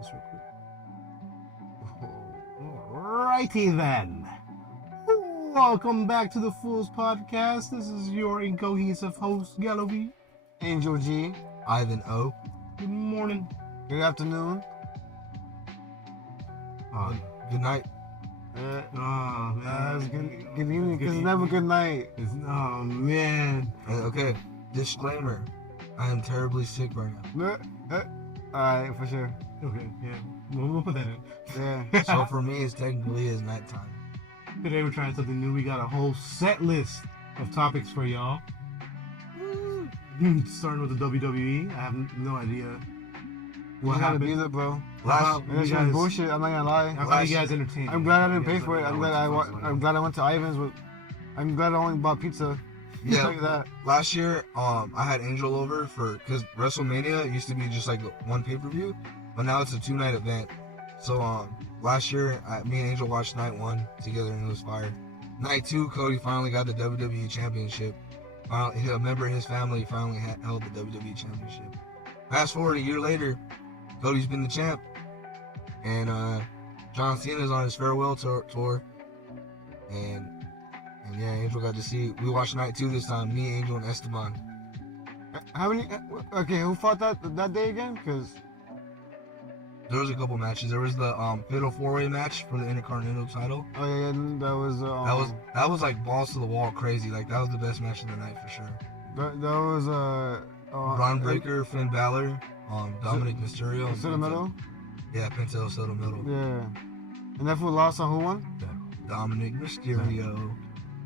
this real quick. Alrighty then. Welcome back to the Fools Podcast. This is your incohesive host, Galloway. Angel G. Ivan O. Good morning. Good afternoon. Good night. Oh, man. It's good evening, because it's never good night. Oh, man. Okay, disclaimer. I am terribly sick right now. Alright, for sure. Okay, yeah. We'll put that in. Yeah. So for me, it's technically is nighttime. Today we're trying something new. We got a whole set list of topics for y'all. Starting with the WWE. I have no idea what happened. Either, bro. Last, That's just bullshit. I'm not gonna lie. How you guys entertained? I'm glad I didn't pay for it. I'm glad I went to Ivan's. I'm glad I only bought pizza. yeah, Like that. last year, I had Angel over because WrestleMania used to be just like one pay-per-view, but now it's a 2-night event. So last year, me and Angel watched night 1 together, and it was fire. Night 2, Cody finally got the WWE Championship. A member of his family finally held the WWE Championship. Fast forward a year later, Cody's been the champ, and John Cena's on his farewell tour, and yeah, Angel got to see. We watched night 2 this time. Me, Angel, and Esteban. How many? Okay, who fought that day again? Because there was a couple matches. There was the Fatal 4-Way match for the Intercontinental title. oh yeah, that was That was like balls to the wall, crazy. Like that was the best match of the night for sure. that was Braun Breaker, Finn Balor, Dominic Mysterio, and Soto Metal. Yeah, Penta Soto Metal. Yeah, and that fool lost on who won? Dominic Mysterio.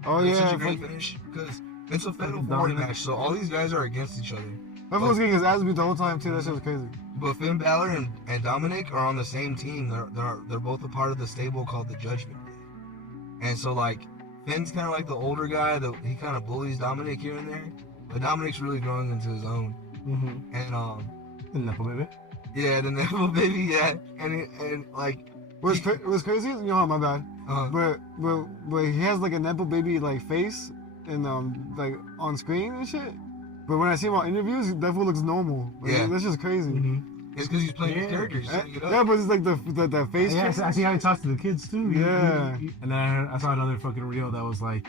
Oh It's yeah, such a great finish because it's a Fatal 4-Way match, so all these guys are against each other. that fool was getting his ass beat the whole time too. That shit was crazy. But Finn Balor and Dominic are on the same team. They're both a part of the stable called the Judgment Day. And so like Finn's kind of like the older guy. He kind of bullies Dominic here and there, but Dominic's really growing into his own. Mm-hmm. And The Nepo baby. yeah, the Neville baby, yeah, and like What's crazy? You know, my bad. uh, But he has like a Nepo baby like face and like on screen and shit. But when I see him on interviews, that fool looks normal. Like, Yeah. that's just crazy. Mm-hmm. it's because he's playing his character. He's setting it up. Yeah, but it's like that face. Yeah, shit. I see how he talks to the kids too. Yeah. And then I saw another fucking reel that was like,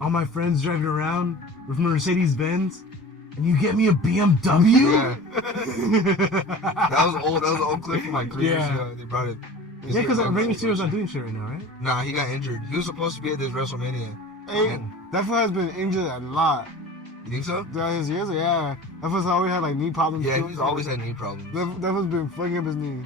all my friends driving around with Mercedes Benz, and you get me a BMW? Yeah. That was old. That was an old clip from like 3 years Yeah. ago. They brought it. Yeah, because Rey Mysterio's not doing shit right now, right? Nah, he got injured. He was supposed to be at this WrestleMania. Hey, that fool has been injured a lot You think so? throughout his years. Yeah, that fool's always had like knee problems. Yeah, too. he's always had knee problems. That fool's been fucking up his knee.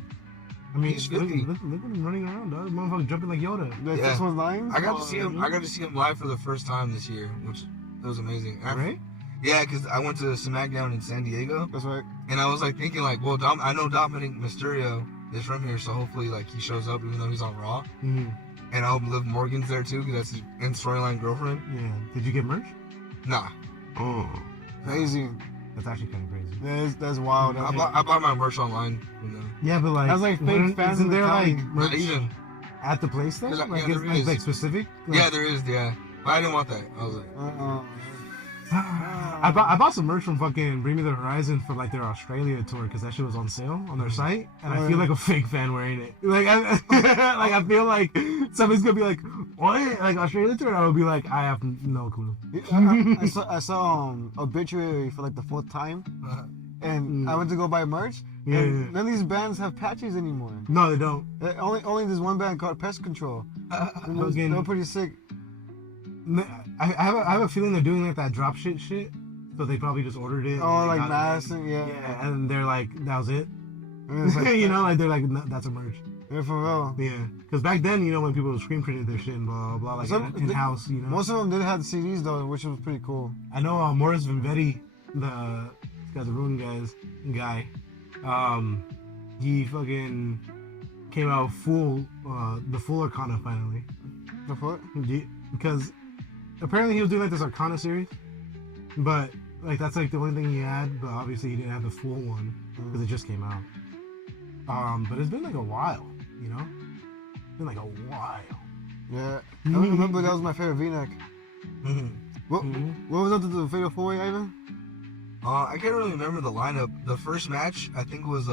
I mean, He's look 50. at him running around, dog. Motherfucker jumping like Yoda. That Yeah. first one's lying. I got to see him. I got to see him live for the first time this year, which it was amazing. Right? Yeah, because I went to SmackDown in San Diego, That's right. and I was like thinking like, well, I know Dominic Mysterio is from here, so hopefully like he shows up even though he's on Raw, Mm-hmm. and I hope Liv Morgan's there too because that's his in storyline girlfriend. Yeah. Did you get merch? Nah, Oh. Crazy. That's actually kind of crazy. Yeah, that's wild. I bought my merch online. You know, Yeah, but like, That's like fake fans isn't in the there like county. merch not even. at the place though? Yeah, Like, there it's is. like specific? Like, Yeah, there is. Yeah, but I didn't want that. I was like, I bought some merch from fucking Bring Me the Horizon for like their Australia tour because that shit was on sale on their site, and I feel like a fake fan wearing it. Like, I feel like somebody's gonna be like, "What?" Like Australia tour, and I would be like, "I have no clue." I saw Obituary for like the 4th time, and I went to go buy merch. Yeah. And none of these bands have patches anymore. No, they don't. Only this one band called Pest Control. And they're pretty sick. I have a feeling they're doing like that drop shit, so they probably just ordered it. Oh, and they like got masks it. and yeah. Yeah, and they're like, that was it. And it's like, You know, like they're like, no, that's a merch. yeah, for real. Yeah, because back then, you know, when people screen printed their shit and blah blah, like in house, you know. Most of them did have CDs though, which was pretty cool. I know Morris Venvetti, this guy's a Ruin guy. He fucking came out full, the full Arcana finally. The fuck? Because apparently he was doing like this Arcana series, but like that's like the only thing he had. But obviously he didn't have the full one because it just came out. But it's been like a while, you know. It's been like a while. Yeah. I remember that was my favorite V-neck. mm-hmm. What was up to the Fatal 4-Way, Ivan? I can't really remember the lineup. The first match I think was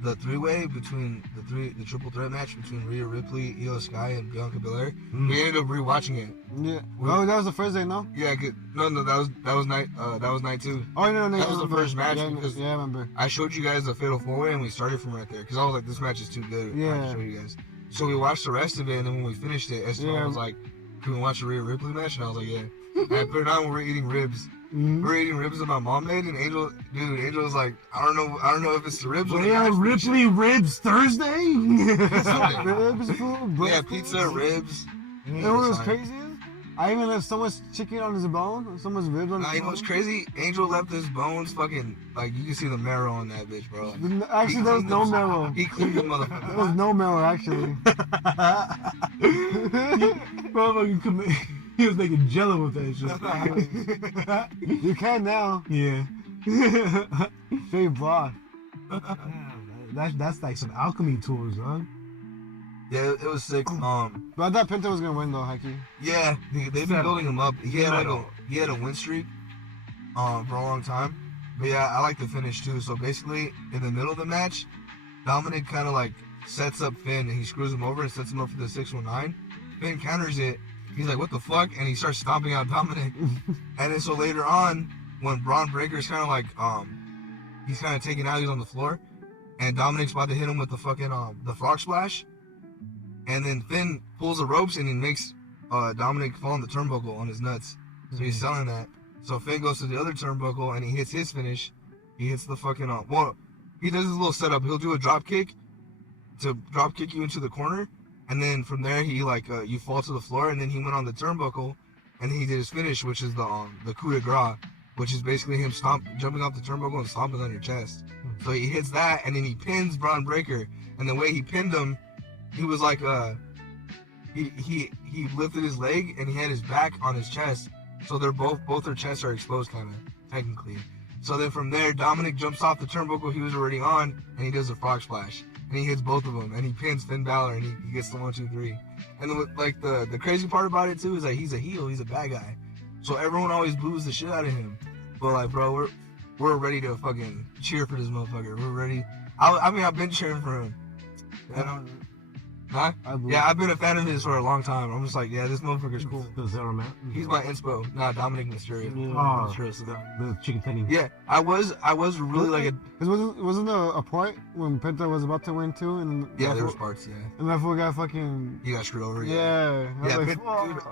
the three-way between the triple threat match between Rhea Ripley, Io Sky, and Bianca Belair. We ended up rewatching it. Yeah. Oh, that was the first day, no? Yeah, no, that was night 2. Oh no, that was the first match because I remember. I showed you guys the Fatal 4-Way and we started from right there because I was like, this match is too good. I have to show you guys. So we watched the rest of it, and then when we finished it, Esteban was like, "Can we watch the Rhea Ripley match?" And I was like, "Yeah." And I put it on when we're eating ribs. We're eating ribs that my mom made, and Angel was like, I don't know if it's the ribs or the Ripley ribs Thursday? Ribs, food, yeah, pizza, ribs. You know what was crazy? I even left someone's chicken on his bone, someone's ribs on his bone. You know what's crazy? Angel left his bones fucking, like, you can see the marrow on that bitch, bro. Actually, there was no marrow. He cleaned the motherfucker. There was no marrow, actually. He was making jello with that shit. You can now. Yeah. Straight broth. That's like some alchemy tools, huh? Yeah, it was sick. But I thought Penta was gonna win though, Heki. Yeah, they've been building him up. He had a win streak, for a long time. But yeah, I like the finish too. So basically, in the middle of the match, Dominic kind of like sets up Finn and he screws him over and sets him up for the 619. Finn counters it. He's like, "What the fuck?" And he starts stomping out Dominic. And then so later on, when Braun Breaker's kind of like he's kind of taken out, he's on the floor, and Dominic's about to hit him with the fucking the frog splash. And then Finn pulls the ropes and he makes Dominic fall on the turnbuckle on his nuts. So he's selling that. So Finn goes to the other turnbuckle and he hits his finish. He hits the fucking he does his little setup. He'll do a drop kick to drop kick you into the corner, and then from there he like you fall to the floor, and then he went on the turnbuckle and he did his finish, which is the coup de grace, which is basically him jumping off the turnbuckle and stomping on your chest. So he hits that and then he pins Braun Breaker, and the way he pinned him, he was like he lifted his leg and he had his back on his chest, so they're both their chests are exposed kind of technically. So then from there, Dominic jumps off the turnbuckle he was already on and he does a frog splash and he hits both of them and he pins Finn Balor and he gets the 1, 2, 3. And then like the crazy part about it too is like he's a heel, he's a bad guy, so everyone always boos the shit out of him. But like, bro, we're ready to fucking cheer for this motherfucker. We're ready. I mean, I've been cheering for him. Huh? Yeah, I've been a fan of his for a long time. I'm just like, yeah, this motherfucker's cool. The Zero Man. He's my inspo. Nah, Dominic Mysterio. Oh, sure. So the chicken tending. Yeah, I was really like a. Cause wasn't there a point when Penta was about to win too, and yeah, there was parts. Yeah. And that fool got fucking. He got screwed over. Yeah. Dude,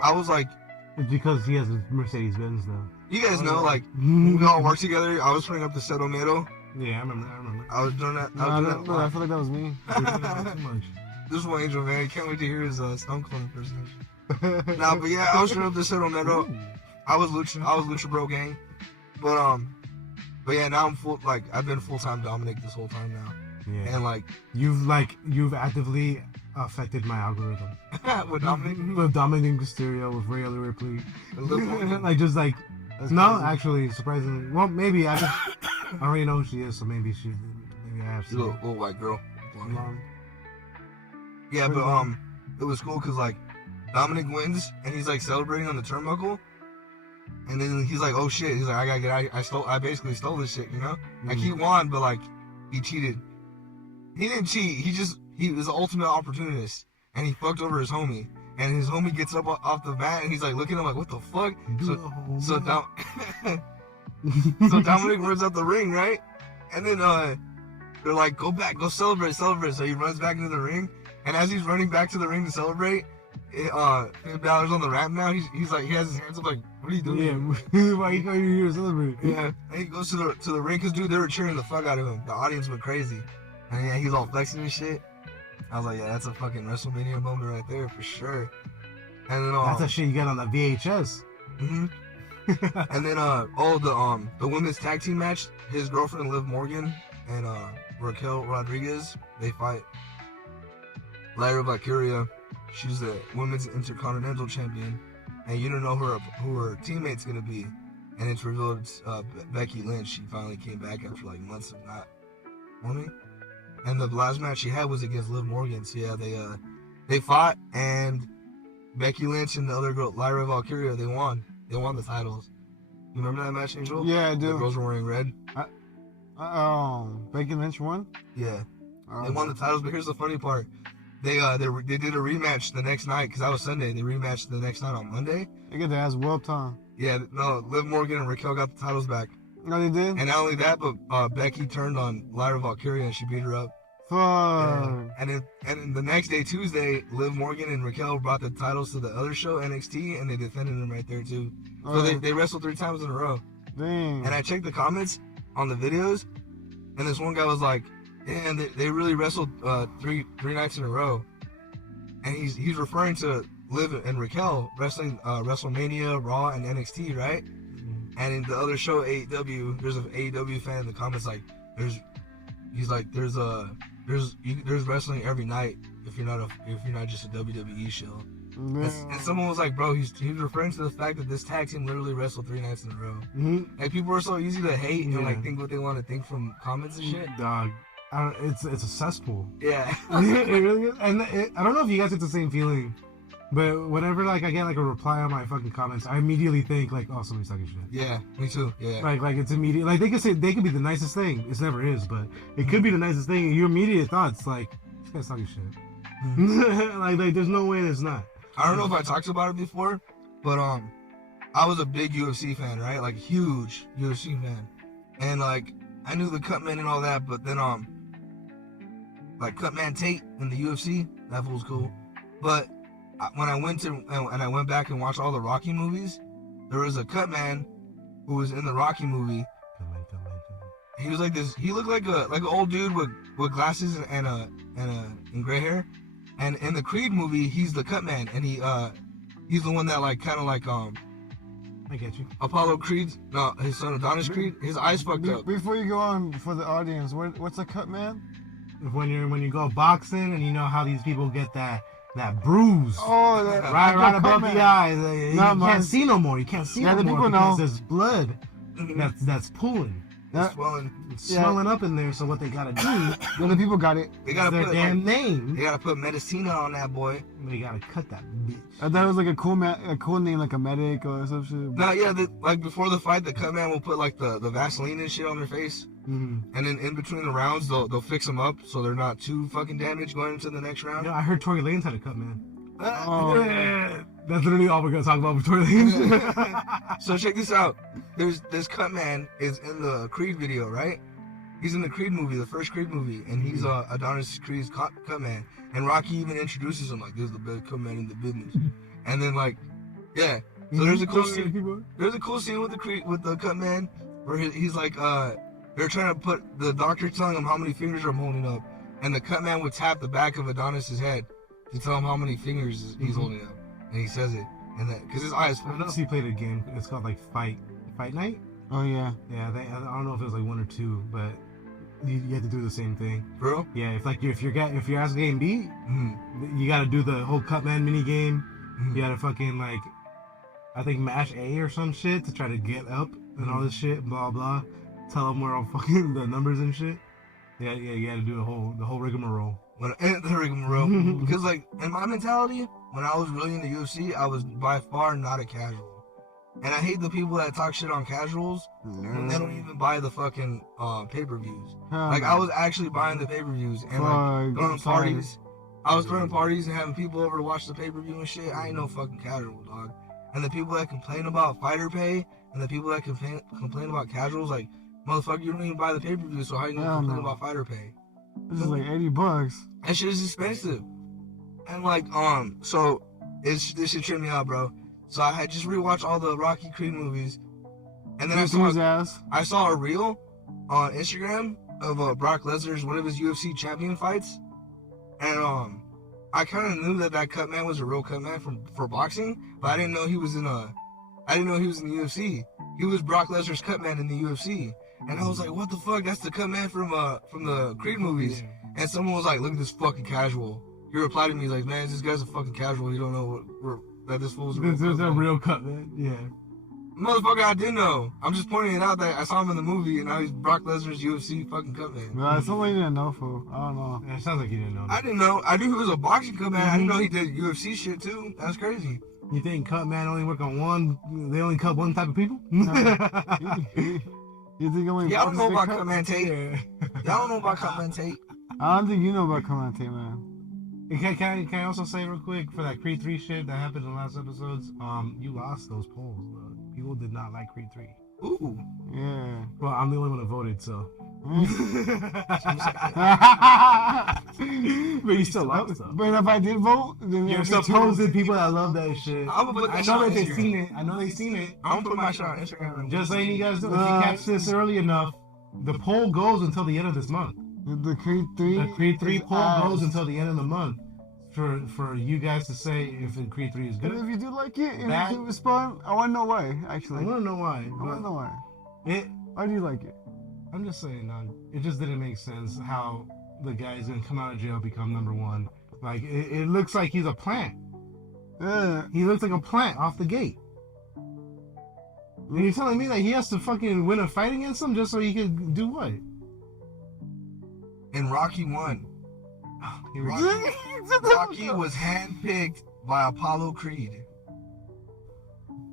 I was like. It's because he has a Mercedes Benz now. You guys know, like when we all work together, I was putting up the Sedomero. Yeah, I remember. I was doing that. No, I feel like that was me. Too much. This one Angel, man. Can't wait to hear his Stone Cold impersonation. Nah, but yeah, I was showing up the Sedomero. I was Lucha Bro gang. But yeah, now I'm full. Like I've been full-time Dominic this whole time now. Yeah. And like you've actively affected my algorithm. With Dominic? With Dominic Mysterio, with Rhea Ripley. Like just like that's no, crazy. Actually, surprisingly, well, maybe I already know who she is, so maybe I have to. Little white girl. Yeah, but it was cool because like Dominic wins and he's like celebrating on the turnbuckle, and then he's like, "Oh shit!" He's like, "I gotta get. I basically stole this shit, you know? Like he won, but like he cheated. He didn't cheat. He was the ultimate opportunist, and he fucked over his homie. And his homie gets up off the mat and he's like looking at him like, "What the fuck?" So Dominic runs out the ring, right? And then they're like, "Go back, go celebrate." So he runs back into the ring. And as he's running back to the ring to celebrate, Finn Balor's on the ramp now. He's like, he has his hands up like, "What are you doing?" Yeah, why are you coming here to celebrate? Yeah, and he goes to the ring because dude, they were cheering the fuck out of him. The audience went crazy, and yeah, he's all flexing and shit. I was like, yeah, that's a fucking WrestleMania moment right there for sure. And then that's a shit you got on the VHS. Mm-hmm. And then the women's tag team match, his girlfriend Liv Morgan and Raquel Rodriguez, they fight. Lyra Valkyria, she's the women's intercontinental champion, and you don't know who her teammate's gonna be, and it's revealed it's Becky Lynch. She finally came back after like months of not winning, and the last match she had was against Liv Morgan. So yeah, they fought, and Becky Lynch and the other girl Lyra Valkyria, they won the titles. You remember that match, Angel? Yeah, I do. The girls were wearing red. Becky Lynch won? Yeah. They won the titles, but here's the funny part. They did a rematch the next night, because that was Sunday. They rematched the next night on Monday. They get their ass whooped, huh? Yeah, no, Liv Morgan and Raquel got the titles back. No, they did? And not only that, but Becky turned on Lyra Valkyria and she beat her up. Fuck. Yeah. And then the next day, Tuesday, Liv Morgan and Raquel brought the titles to the other show, NXT, and they defended them right there too. So they wrestled 3 times in a row. Dang. And I checked the comments on the videos, and this one guy was like, "Damn, they really wrestled three nights in a row." And he's referring to Liv and Raquel wrestling WrestleMania, Raw, and NXT, right? And in the other show, AEW, there's an AEW fan in the comments like, there's wrestling every night if you're not just a WWE show. And someone was like, bro, he's referring to the fact that this tag team literally wrestled 3 nights in a row. Mm-hmm. Like, people are so easy to hate and like think what they want to think from comments and shit. Dog, it's a cesspool. Yeah. It really is. And I don't know if you guys get the same feeling, but whenever like I get like a reply on my fucking comments, I immediately think like, oh, somebody's talking shit. Yeah, me too. Yeah. Like it's immediate. Like they could be the nicest thing. It never is, but it could be the nicest thing. Your immediate thoughts like, this guy's talking shit. like there's no way it's not. I don't know if I talked about it before, but I was a big UFC fan, right? Like, huge UFC fan, and like I knew the Cutman and all that, but then like Cutman Tate in the UFC, that fool's cool. But when I went back and watched all the Rocky movies, there was a Cutman who was in the Rocky movie. He was like this. He looked like an old dude with glasses and gray hair. And in the Creed movie, he's the Cutman, and he's the one that like kind of like I get you. Apollo Creed's his son Adonis Creed. His eyes fucked up. Before you go on, for the audience, what's a Cutman? When you go boxing and you know how these people get that bruise. Oh, right above the eyes. You can't see no more. You can't see no the more people because know. there's blood that's pulling. It's swelling up in there. So what they gotta do? The other people got it. They gotta their put damn name. They gotta put Medicina on that boy. They gotta cut that bitch. I thought it was like a cool name, like a medic or some shit. No, yeah, like before the fight, the Cutman will put like the Vaseline and shit on their face, and then in between the rounds, they'll fix them up so they're not too fucking damaged going into the next round. Yeah, I heard Tory Lanez had a cut, man. Oh. That's literally all we're gonna talk about with Tory Lanez. So check this out. There's this Cutman is in the Creed video, right? He's in the Creed movie, the first Creed movie, and he's Adonis Creed's Cutman. And Rocky even introduces him like, "This is the best Cutman in the business." And then like, yeah. So there's a cool scene. There's a cool scene with the Cutman where he's like, they're trying to put the doctor telling him how many fingers I'm holding up, and the Cutman would tap the back of Adonis's head to tell him how many fingers he's holding up, and he says it, and that because his eyes. I know he played a game. It's called like Fight Night. Oh yeah. Yeah, I don't know if it was like 1 or 2, but you had to do the same thing. Bro? Yeah, if your ass game beat, you gotta do the whole Cutman mini game. You gotta fucking like, I think mash A or some shit to try to get up and all this shit, blah blah. Tell them where all fucking the numbers and shit. Yeah, you gotta do the whole rigmarole. Because like in my mentality, when I was really into UFC, I was by far not a casual. And I hate the people that talk shit on casuals when they don't even buy the fucking pay-per-views. Like, I was actually buying the pay-per-views and like throwing parties. I was throwing parties and having people over to watch the pay-per-view and shit. I ain't no fucking casual, dog. And the people that complain about fighter pay and the people that complain about casuals, like, motherfucker, you don't even buy the pay-per-view, so how you gonna complain about fighter pay? This is like $80. That shit is expensive. And like, so this shit tripped me out, bro. So I had just rewatched all the Rocky Creed movies, and then I saw a reel on Instagram of Brock Lesnar's one of his UFC champion fights, and I kind of knew that Cutman was a real Cutman for boxing, but I didn't know he was in the UFC. He was Brock Lesnar's Cutman in the UFC, and I was like, what the fuck? That's the Cutman from the Creed movies. And someone was like, look at this fucking casual. He replied to me like, man, this guy's a fucking casual. You don't know that this fool's a real Cutman. Yeah. Motherfucker, I didn't know. I'm just pointing it out that I saw him in the movie, and now he's Brock Lesnar's UFC fucking Cutman. Nah, somebody you didn't know, fool. I don't know. Yeah, it sounds like you didn't know. I didn't know. I knew he was a boxing Cutman. I didn't know he did UFC shit too. That's crazy. You think Cutman only work on one? They only cut one type of people? You think only? Y'all don't know about Cutman Tate. Y'all don't know about Cutman Tate. I don't think you know about commentate, man. Can I also say real quick for that Creed 3 shit that happened in the last episodes? You lost those polls, bro. People did not like Creed 3. Ooh. Yeah. Well, I'm the only one that voted, so. But you still lost, though. But if I did vote, then You're supposed people that love that shit. I'm gonna put I that know shit that on they've Instagram. seen it. I know they've seen it. I'm gonna put my shit on Instagram. Just letting you guys know, if you catch this early enough, the poll goes until the end of this month. The Creed 3. The Creed 3 is poll ass. goes until the end of the month for you guys to say if the Creed 3 is And good. if you do like it, and That- you can respond, I want to know why, I actually. want to know why. I want to know why. It, Why do you like it? I'm just saying, it just didn't make sense how the guy's gonna come out of jail, become number one. Like, it looks like he's a plant. Yeah. He looks like a plant off the gate. And you're telling me that he has to fucking win a fight against him just so he could do what? In Rocky 1, Here we go. Rocky was handpicked by Apollo Creed.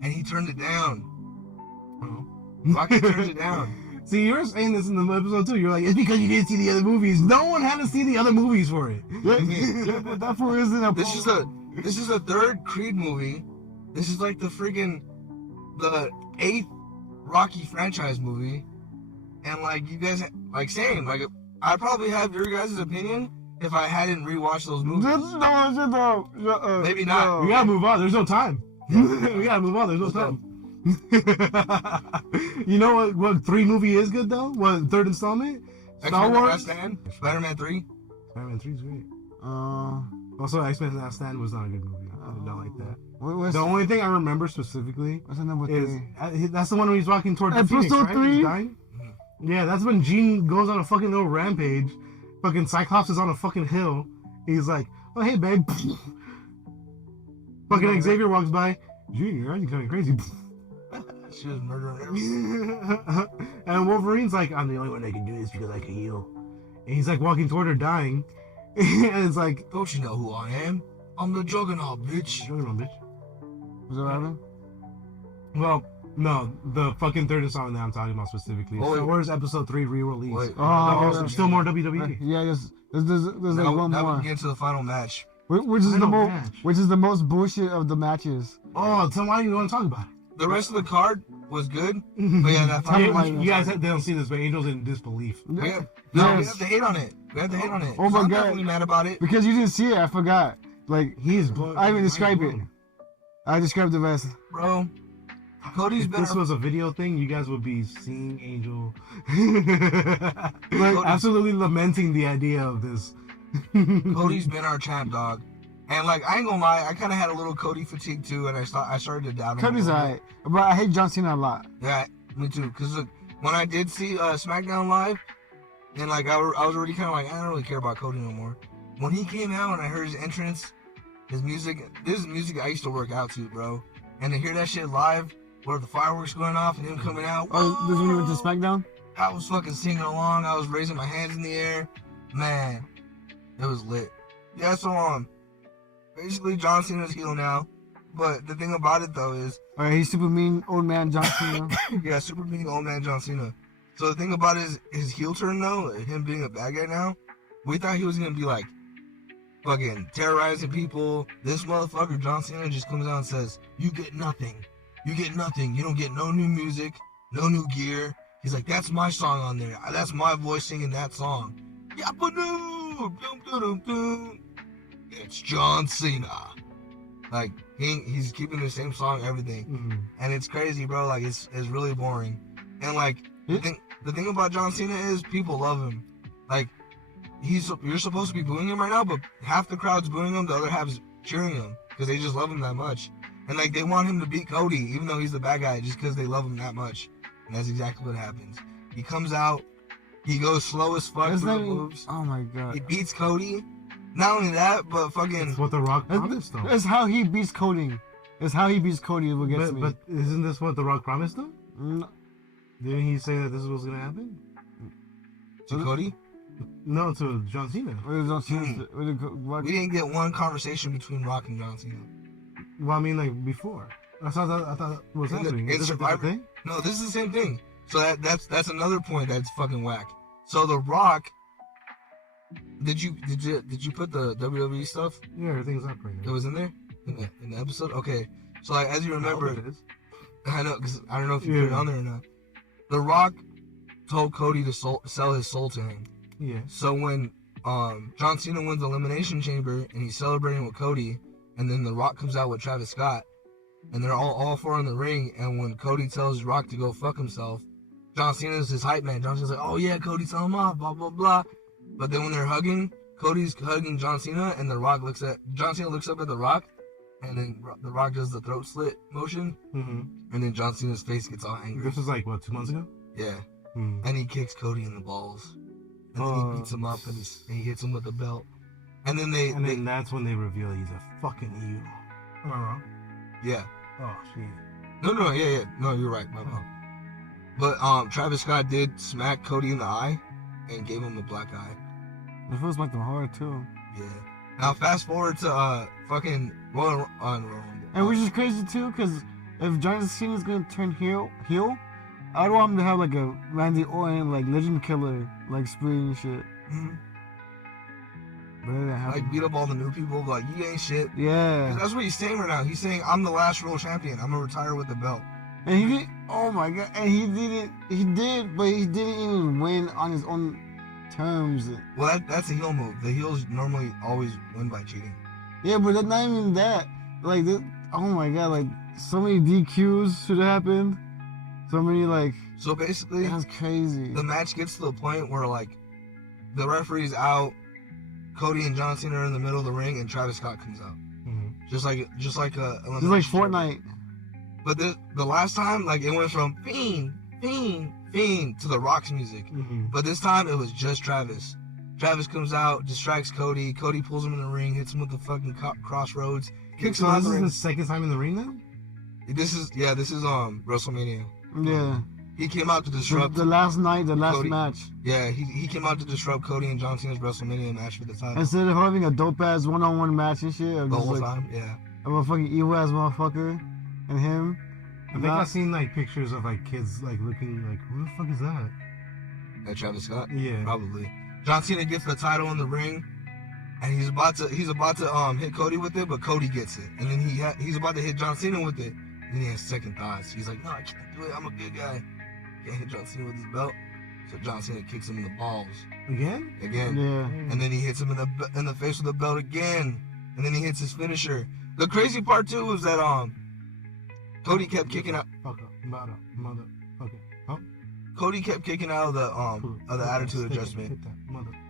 And he turned it down. Rocky turned it down. See, you were saying this in the episode too. You're like, it's because you didn't see the other movies. No one had to see the other movies for it. Yeah, but that fool isn't a. This is the third Creed movie. This is like the 8th Rocky franchise movie. And like you guys like same, like I'd probably have your guys' opinion if I hadn't rewatched those movies. No. Maybe not. We gotta move on. There's no time. We gotta move on. There's no time. You know what 3 movie is good though? What, third installment? Star X-Men Wars? Last Stand, Spider-Man 3. Spider-Man 3 is great. Also, X-Men Last Stand was not a good movie. I did not like that. What's The only thing I remember specifically the number is 3? that's the one where he's walking toward the Episode Phoenix, right? 3? He's dying? Yeah, that's when Jean goes on a fucking little rampage. Fucking Cyclops is on a fucking hill. He's like, oh, hey, babe. Fucking Xavier walks by. Jean, you're acting kind of crazy. She was murdering everyone. And Wolverine's like, I'm the only one that can do this because I can heal. And he's like walking toward her dying. And it's like, Don't you know who I am? I'm the Juggernaut, bitch. shut up, bitch. Was that what happened? Well, no, the fucking third installment that I'm talking about specifically. Oh, wait. Star Wars Episode 3 re-release. Wait. There's still more WWE. Yeah, there's like one Now we more. can get into the final match. Which is the Final most match. which is the most bullshit of the matches. Oh, tell me why you want to talk about it. The rest of the card was good, but yeah, that final match. You guys they don't see this, but Angel's in disbelief. We Yes. have to hate on it. We have to hate on it. Oh my I'm God. definitely mad about it. Because you didn't see it, I forgot. Like He's blown. I even described it. I described the best. Bro, Cody's If better. this was a video thing, you guys would be seeing Angel, like absolutely lamenting the idea of this. Cody's been our champ, dog. And like, I ain't gonna lie, I kind of had a little Cody fatigue too, and I started to doubt him. Cody's a little alright, but I hate John Cena a lot. bit. Yeah, me too. Cause look, when I did see SmackDown live, and like I was already kind of like, I don't really care about Cody no more. When he came out and I heard his entrance, his music, this is music I used to work out to, bro. And to hear that shit live, where the fireworks going off and him coming out, Oh, this is when you went to SmackDown? I was fucking singing along. I was raising my hands in the air. Man, it was lit. Yeah, so basically John Cena's heel now. But the thing about it though is, Alright, he's super mean old man John Cena. yeah, super mean old man John Cena. So the thing about his heel turn though, him being a bad guy now, we thought he was gonna be like fucking terrorizing people. This motherfucker John Cena just comes out and says, "You get nothing. You get nothing. You don't get no new music, no new gear." He's like, "That's my song on there. That's my voice singing that song." Yappadoo, dum dum dum dum. It's John Cena. Like he's keeping the same song, everything, Mhm. and it's crazy, bro. Like it's really boring. And like the thing about John Cena is people love him. Like you're supposed to be booing him right now, but half the crowd's booing him, the other half's cheering him because they just love him that much. And like they want him to beat Cody, even though he's the bad guy, just because they love him that much. And that's exactly what happens. He comes out, he goes slow as fuck That's through not the even- moves. Oh my god. He beats Cody. Not only that, but fucking That's what The Rock promised though. That's how he beats Cody. That's how he beats Cody what gets me. But isn't this what The Rock promised though? Mm, Didn't he say that this is what's gonna happen? to Cody. No, to John Cena. what is John Cena- what is- what- We didn't get one conversation between Rock and John Cena. Well, I mean, like before. I thought what was In the- happening. in Is this a different Survivor- thing? No, this is the same thing. So that's another point that's fucking whack. So The Rock Did you put the WWE stuff? Yeah, everything's up right It now. was in there in the episode. Okay, so like as you remember, I hope it is. I know because I don't know if you put it on there or not. The Rock told Cody to sell his soul to him. Yeah. So when John Cena wins the Elimination Chamber and he's celebrating with Cody, and then The Rock comes out with Travis Scott, and they're all four in the ring, and when Cody tells Rock to go fuck himself, John Cena's his hype man. John Cena's like, oh yeah, Cody, tell him off, blah blah blah. But then when they're hugging, Cody's hugging John Cena, and John Cena looks up at The Rock, and then The Rock does the throat slit motion, and then John Cena's face gets all angry. This was like what, 2 months ago? Yeah. And he kicks Cody in the balls. And then he beats him up and he hits him with the belt. And then then that's when they reveal he's a fucking evil. Am I wrong? Yeah. Oh shit. No, yeah. No, you're right. My bad. But Travis Scott did smack Cody in the eye and gave him the black eye. It feels like the hard too. Yeah. Now fast forward to fucking Royal Rumble. And which is crazy too, because if John Cena's gonna turn heel, I don't want him to have like a Randy Orton like legend killer like spree and shit. But it didn't happen. Like beat up all the new people, like you ain't shit. Yeah. That's what he's saying right now. He's saying I'm the last world champion. I'm gonna retire with the belt. And he did. Oh my god. And he didn't. He did, but he didn't even win on his own terms. Well, that's a heel move. The heels normally always win by cheating. Yeah, but that's not even that. Like, oh my god, like so many DQs should have happened. So many like. So basically, that's crazy. The match gets to the point where like the referee's out, Cody and John Cena are in the middle of the ring, and Travis Scott comes out. Just like Fortnite. But the last time, like it went from fiend to the Rock's music. But this time it was just Travis. Travis comes out, distracts Cody. Cody pulls him in the ring, hits him with the fucking crossroads, kicks him out This the is ring. the second time in the ring then? This is WrestleMania. Yeah. He came out to disrupt the last night, the last Cody. match. Yeah, he came out to disrupt Cody and John Cena's WrestleMania match for the title. Instead of having a dope ass one-on-one match and shit, The whole time, yeah. I'm a fucking evil ass motherfucker, and him. I think I've seen like pictures of like kids like looking like, who the fuck is that? Travis Scott? Yeah. Probably. John Cena gets the title in the ring, and he's about to hit Cody with it, but Cody gets it, and then he's about to hit John Cena with it, and he has second thoughts. He's like, no, I can't do it. I'm a good guy. Can't hit John Cena with his belt. So John Cena kicks him in the balls. Again? Yeah. And then he hits him in the face with the belt again, and then he hits his finisher. The crazy part too is that Cody kept kicking out. Motherfucker. Huh? Cody kept kicking out of the attitude adjustment.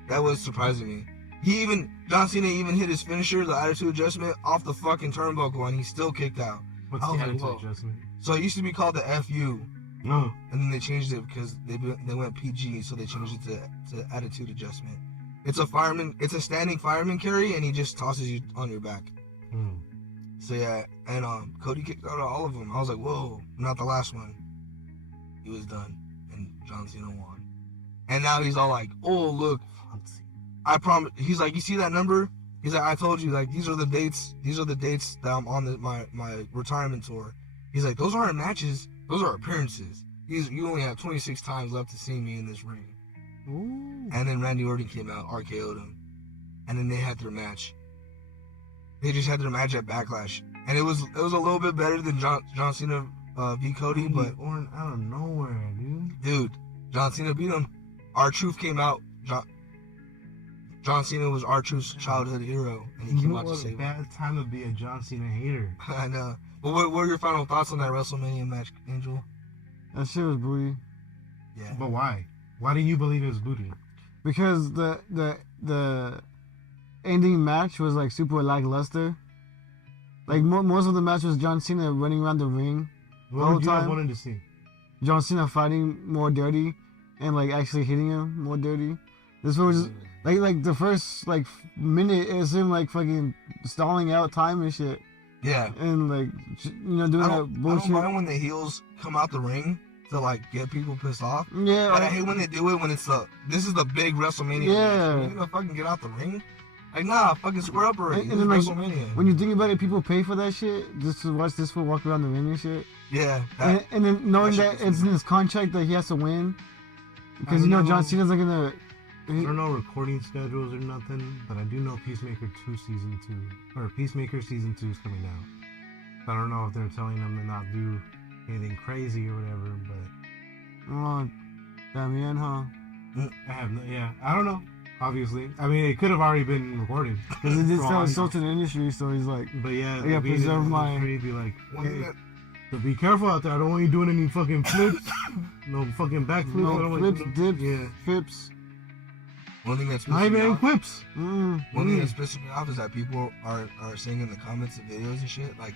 That was surprising me. John Cena even hit his finisher, the attitude adjustment, off the fucking turnbuckle, and he still kicked out. What's the attitude adjustment? So it used to be called the FU. No. And then they changed it because they went PG, so they changed it to attitude adjustment. It's a standing fireman carry, and he just tosses you on your back. So yeah, and Cody kicked out of all of them. I was like, whoa, not the last one. He was done, and John Cena won. And now he's all like, oh look, I promise. He's like, you see that number? He's like, I told you, like these are the dates that I'm on my retirement tour. He's like, those aren't matches, those are appearances. You only have 26 times left to see me in this ring. Ooh. And then Randy Orton came out, RKO'd him, and then they had their match. They just had their match at Backlash, and it was a little bit better than John Cena beat Cody, but Orton out of nowhere, dude, John Cena beat him. R-Truth came out. John Cena was R-Truth's childhood hero, and he came out to save him. Bad time to be a John Cena hater. I know. But what were your final thoughts on that WrestleMania match, Angel? That shit was booty. Yeah. But why? Why do you believe it was booty? Because the ending match was like super lackluster. Like most of the match was John Cena running around the ring. What would you have wanted to see? John Cena fighting more dirty and like actually hitting him more dirty. This was like the first like minute is him like fucking stalling out time and shit. Yeah. And like doing that bullshit. I don't mind when the heels come out the ring to like get people pissed off. Yeah. But I hate when they do it when this is the big WrestleMania yeah. match. You gonna fucking get out the ring? Like nah, fucking square up already. And then, like, WrestleMania. When you think about it, people pay for that shit just to watch this fool walk around the ring and shit. Yeah. And then knowing that it's in his contract that he has to win, because John Cena's not gonna I don't know recording schedules or nothing, but I do know Peacemaker Season 2 is coming out. I don't know if they're telling them to not do anything crazy or whatever, but Oh, Damien, huh? I don't know. Obviously, I mean, it could have already been recorded. Because it did sell so to the industry, so he's like, but yeah, I gotta preserve my. Be like, hey, so be careful out there. I don't want you doing any fucking flips, no fucking backflips. No flips, dips, flips. One thing that's not even quips. One thing that's pissing me off is that people are saying in the comments of videos and shit, like,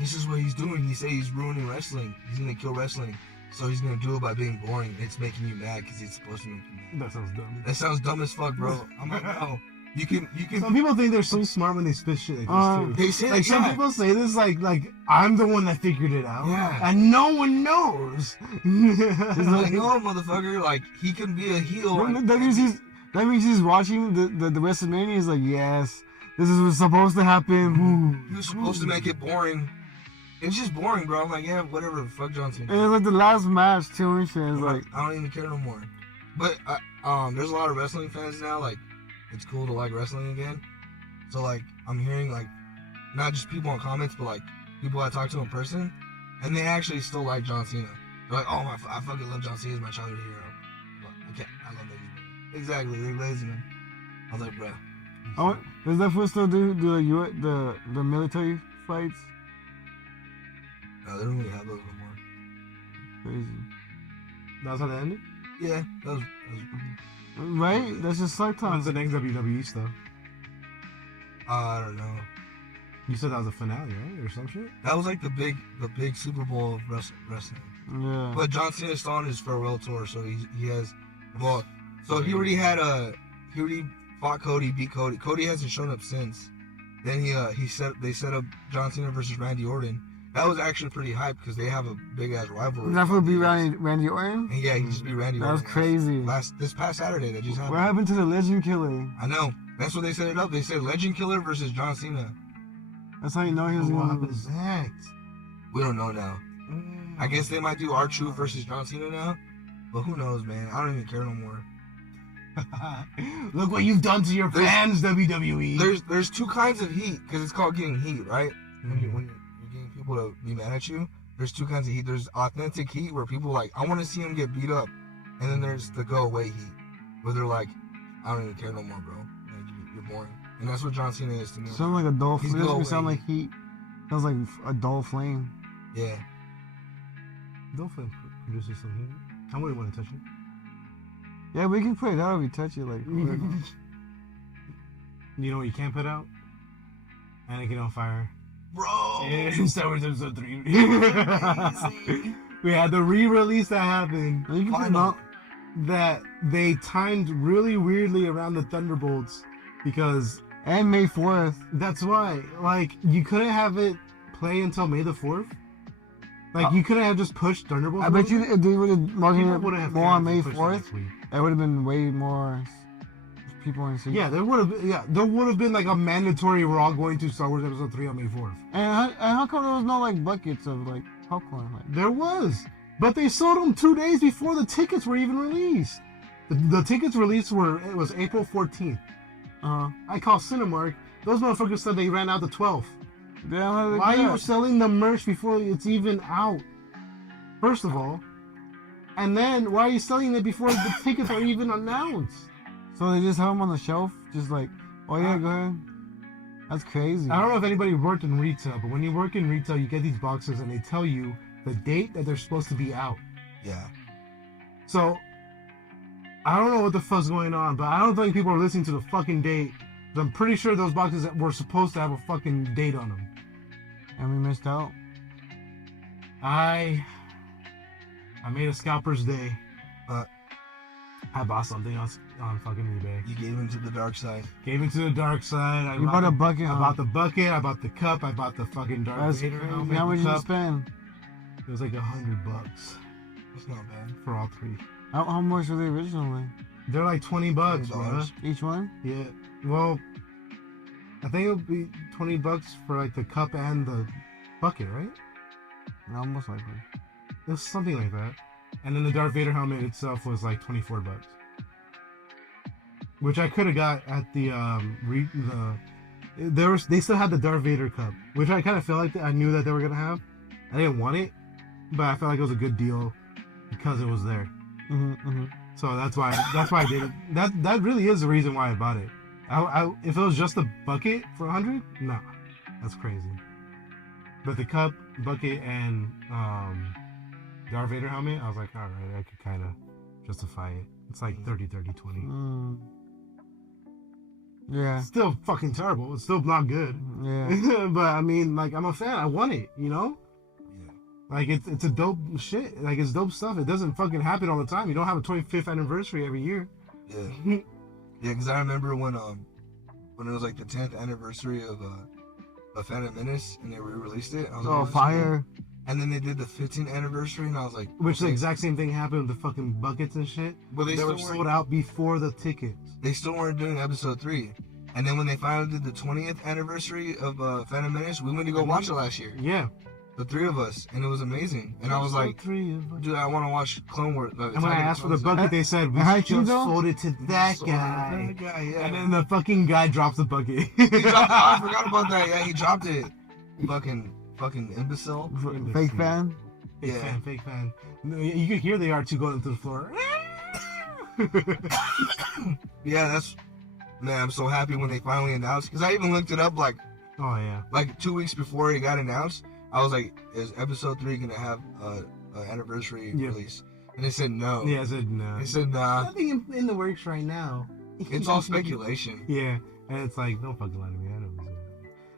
this is what he's doing. He say he's ruining wrestling. He's gonna kill wrestling. So he's gonna do it by being boring. It's making you mad because it's supposed to make you mad. That sounds dumb. That sounds dumb as fuck, bro. I'm like, no. You can. Some people think they're so smart when they spit shit like this too. They say like some people say this like I'm the one that figured it out. Yeah. And no one knows. It's like, no, motherfucker. Like, he can be a heel. That means he's watching the WrestleMania. He's like, yes, this is what's supposed to happen. He was supposed to make it boring. It's just boring, bro. I'm like, yeah, whatever. Fuck John Cena. And it's like the last match too, and shit. It's like, I don't even care no more. But there's a lot of wrestling fans now. Like, it's cool to like wrestling again. So like, I'm hearing like, not just people in comments, but like people I talk to in person, and they actually still like John Cena. They're like, oh, I fucking love John Cena. He's my childhood hero. I love that he's moving. Exactly, they're glazing him. I was like, bro. Oh, does that fool still do the military fights? No, they don't really have those anymore. Crazy. That's how that ended? Yeah, that was right? That's just lifetime. When's the next WWE stuff? I don't know. You said that was a finale, right? Or some shit? That was like the big Super Bowl of wrestling. Yeah. But John Cena's still on his farewell tour, so he has, well, so he already fought Cody, beat Cody. Cody hasn't shown up since. Then they set up John Cena versus Randy Orton. That was actually pretty hype because they have a big ass rivalry. That would be Randy Orton? And yeah, he just beat Randy Orton. That was crazy. This past Saturday that just happened. What happened to the Legend Killer? I know. That's what they set it up. They said Legend Killer versus John Cena. That's how you know he was going to What was that? We don't know now. I guess they might do R-Truth versus John Cena now. But who knows, man? I don't even care no more. Look what you've done to your fans, WWE. There's two kinds of heat because it's called getting heat, right? When you're getting people to be mad at you, there's two kinds of heat. There's authentic heat where people like, I want to see him get beat up, and then there's the go away heat where they're like, I don't even care no more, bro. Like, you're boring, and that's what John Cena is to me. Sounds like a dull flame. It doesn't sound heat. like heat. Sounds like a dull flame. Yeah. Dull flame produces some heat. I wouldn't want to touch it. Yeah, we can put it out if we touch it. Like, you know what you can't put out? Anakin on fire. Bro! In Star Wars Episode 3. We had the re-release that happened. you can put it out. That they timed really weirdly around the Thunderbolts because... And May 4th. That's why. Like, you couldn't have it play until May the 4th. Like, you couldn't have just pushed Thunderbolts. I bet you if they would have marketed it more on May 4th, it would have been way more people in the Yeah, there would have been like a mandatory we're all going to Star Wars Episode 3 on May 4th. And how come there was no like buckets of like popcorn? Like? There was. But they sold them 2 days before the tickets were even released. The tickets released it was April 14th. I called Cinemark. Those motherfuckers said they ran out the 12th. Yeah, why are you selling the merch before it's even out? First of all. And then, why are you selling it before the tickets are even announced? So they just have them on the shelf? Just like, oh yeah, go ahead. That's crazy. I don't know if anybody worked in retail, but when you work in retail, you get these boxes and they tell you the date that they're supposed to be out. Yeah. So, I don't know what the fuck's going on, but I don't think people are listening to the fucking date. I'm pretty sure those boxes were supposed to have a fucking date on them. And we missed out. I made a scalper's day. I bought something on fucking eBay. You gave into the dark side. Gave into the dark side. You bought a bucket. I bought the bucket. I bought the cup. I bought the fucking Darth Vader helmet. How much did you spend? It was like $100. That's not bad for all three. How much were they originally? They're like $20, bro. Each one? Yeah. Well, I think it would be $20 for like the cup and the bucket, right? Almost likely. It was something like that. And then the Darth Vader helmet itself was like $24. which I could have got at the they still had the Darth Vader cup, which I kind of felt like I knew that they were gonna have. I didn't want it, but I felt like it was a good deal because it was there. So that's why I did it. That really is the reason why I bought it. If it was just a bucket for $100, nah, that's crazy. But the cup, bucket, and Darth Vader helmet, I was like, all right, I could kind of justify it. It's like 30, 20. Yeah. Still fucking terrible. It's still not good. Yeah. But I mean, like, I'm a fan. I want it, you know? Yeah. Like, it's a dope shit. Like, it's dope stuff. It doesn't fucking happen all the time. You don't have a 25th anniversary every year. Yeah. Yeah, because I remember when it was like the 10th anniversary of Phantom Menace and they re-released it. I was like, fire. And then they did the 15th anniversary and I was like... Which okay. the exact same thing happened with the fucking buckets and shit. But they were sold out before the tickets. They still weren't doing episode 3. And then when they finally did the 20th anniversary of Phantom Menace, we went to go watch it last year. Yeah. The 3 of us. And it was amazing. And I was like, dude, I want to watch Clone Wars. And when I asked for the bucket, they said, we just sold it to that guy. Yeah. And then the fucking guy drops the bucket. I forgot about that. Yeah, he dropped it. Fucking imbecile. Fake fan. Fake fan. You could hear the R2 going through the floor. Yeah, man, I'm so happy when they finally announced, because I even looked it up like 2 weeks before it got announced. I was like, is episode 3 gonna have an anniversary release? And they said no. Yeah, I said no. They said nah. Nothing in the works right now. It's all speculation. Yeah, and it's like, don't fucking lie to me. I know.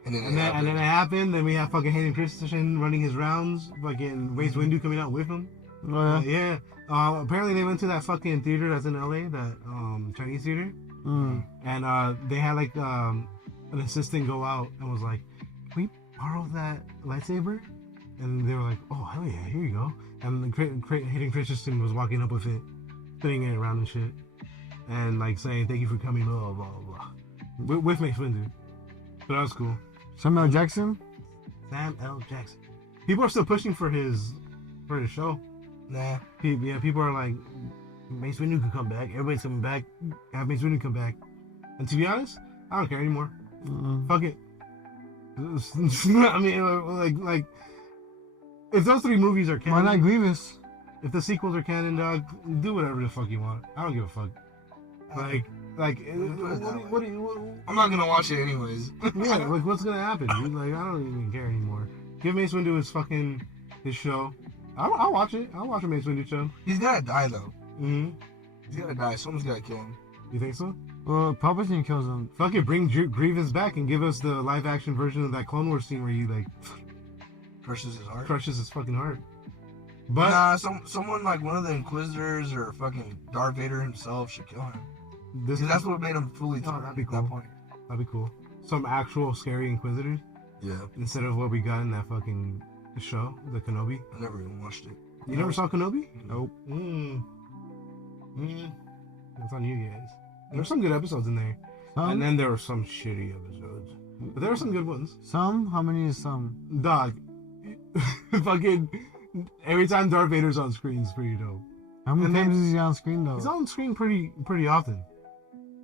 And then it happened. Then we have fucking Hayden Christensen running his rounds. Fucking Mace Windu coming out with him. Yeah. Apparently they went to that fucking theater that's in LA, that Chinese theater. And they had like an assistant go out and was like, "Can we borrow that lightsaber?" And they were like, "Oh hell yeah, here you go." And Hayden Christensen was walking up with it, spinning it around and shit, and like saying, "Thank you for coming," blah blah blah, with Mace Windu. But that was cool. Samuel Jackson. Sam L. Jackson. People are still pushing for his show. Nah. People are like, Mace Windu could come back. Everybody's coming back. Have Mace Windu come back. And to be honest, I don't care anymore. Fuck it. I mean, like, if those 3 movies are canon, why not Grievous? If the sequels are canon, dog, do whatever the fuck you want. I don't give a fuck. Like, what do you? I'm not gonna watch it anyways. Yeah, like, what's gonna happen, dude? Like, I don't even care anymore. Give Mace Windu his show. I'll watch it. I'll watch a Mace Windu show. He's gotta die though. He's gotta die. Someone's gotta kill him. You think so? Well, Palpatine kills him. Fuck it, bring Grievous back and give us the live action version of that Clone Wars scene where he like crushes his heart. Crushes his fucking heart. But nah, someone like one of the Inquisitors or fucking Darth Vader himself should kill him. Because that's what made him fully turn that'd be at cool. that point. That'd be cool. Some actual scary Inquisitors. Yeah. Instead of what we got in that fucking show, the Kenobi. I never even watched it. You never saw Kenobi? Nope. That's on you guys. There's some good episodes in there. And then there were some shitty episodes. But there were some good ones. Some? How many is some? Dog. Fucking every time Darth Vader's on screen is pretty dope. How many times is he on screen though? He's on screen pretty often.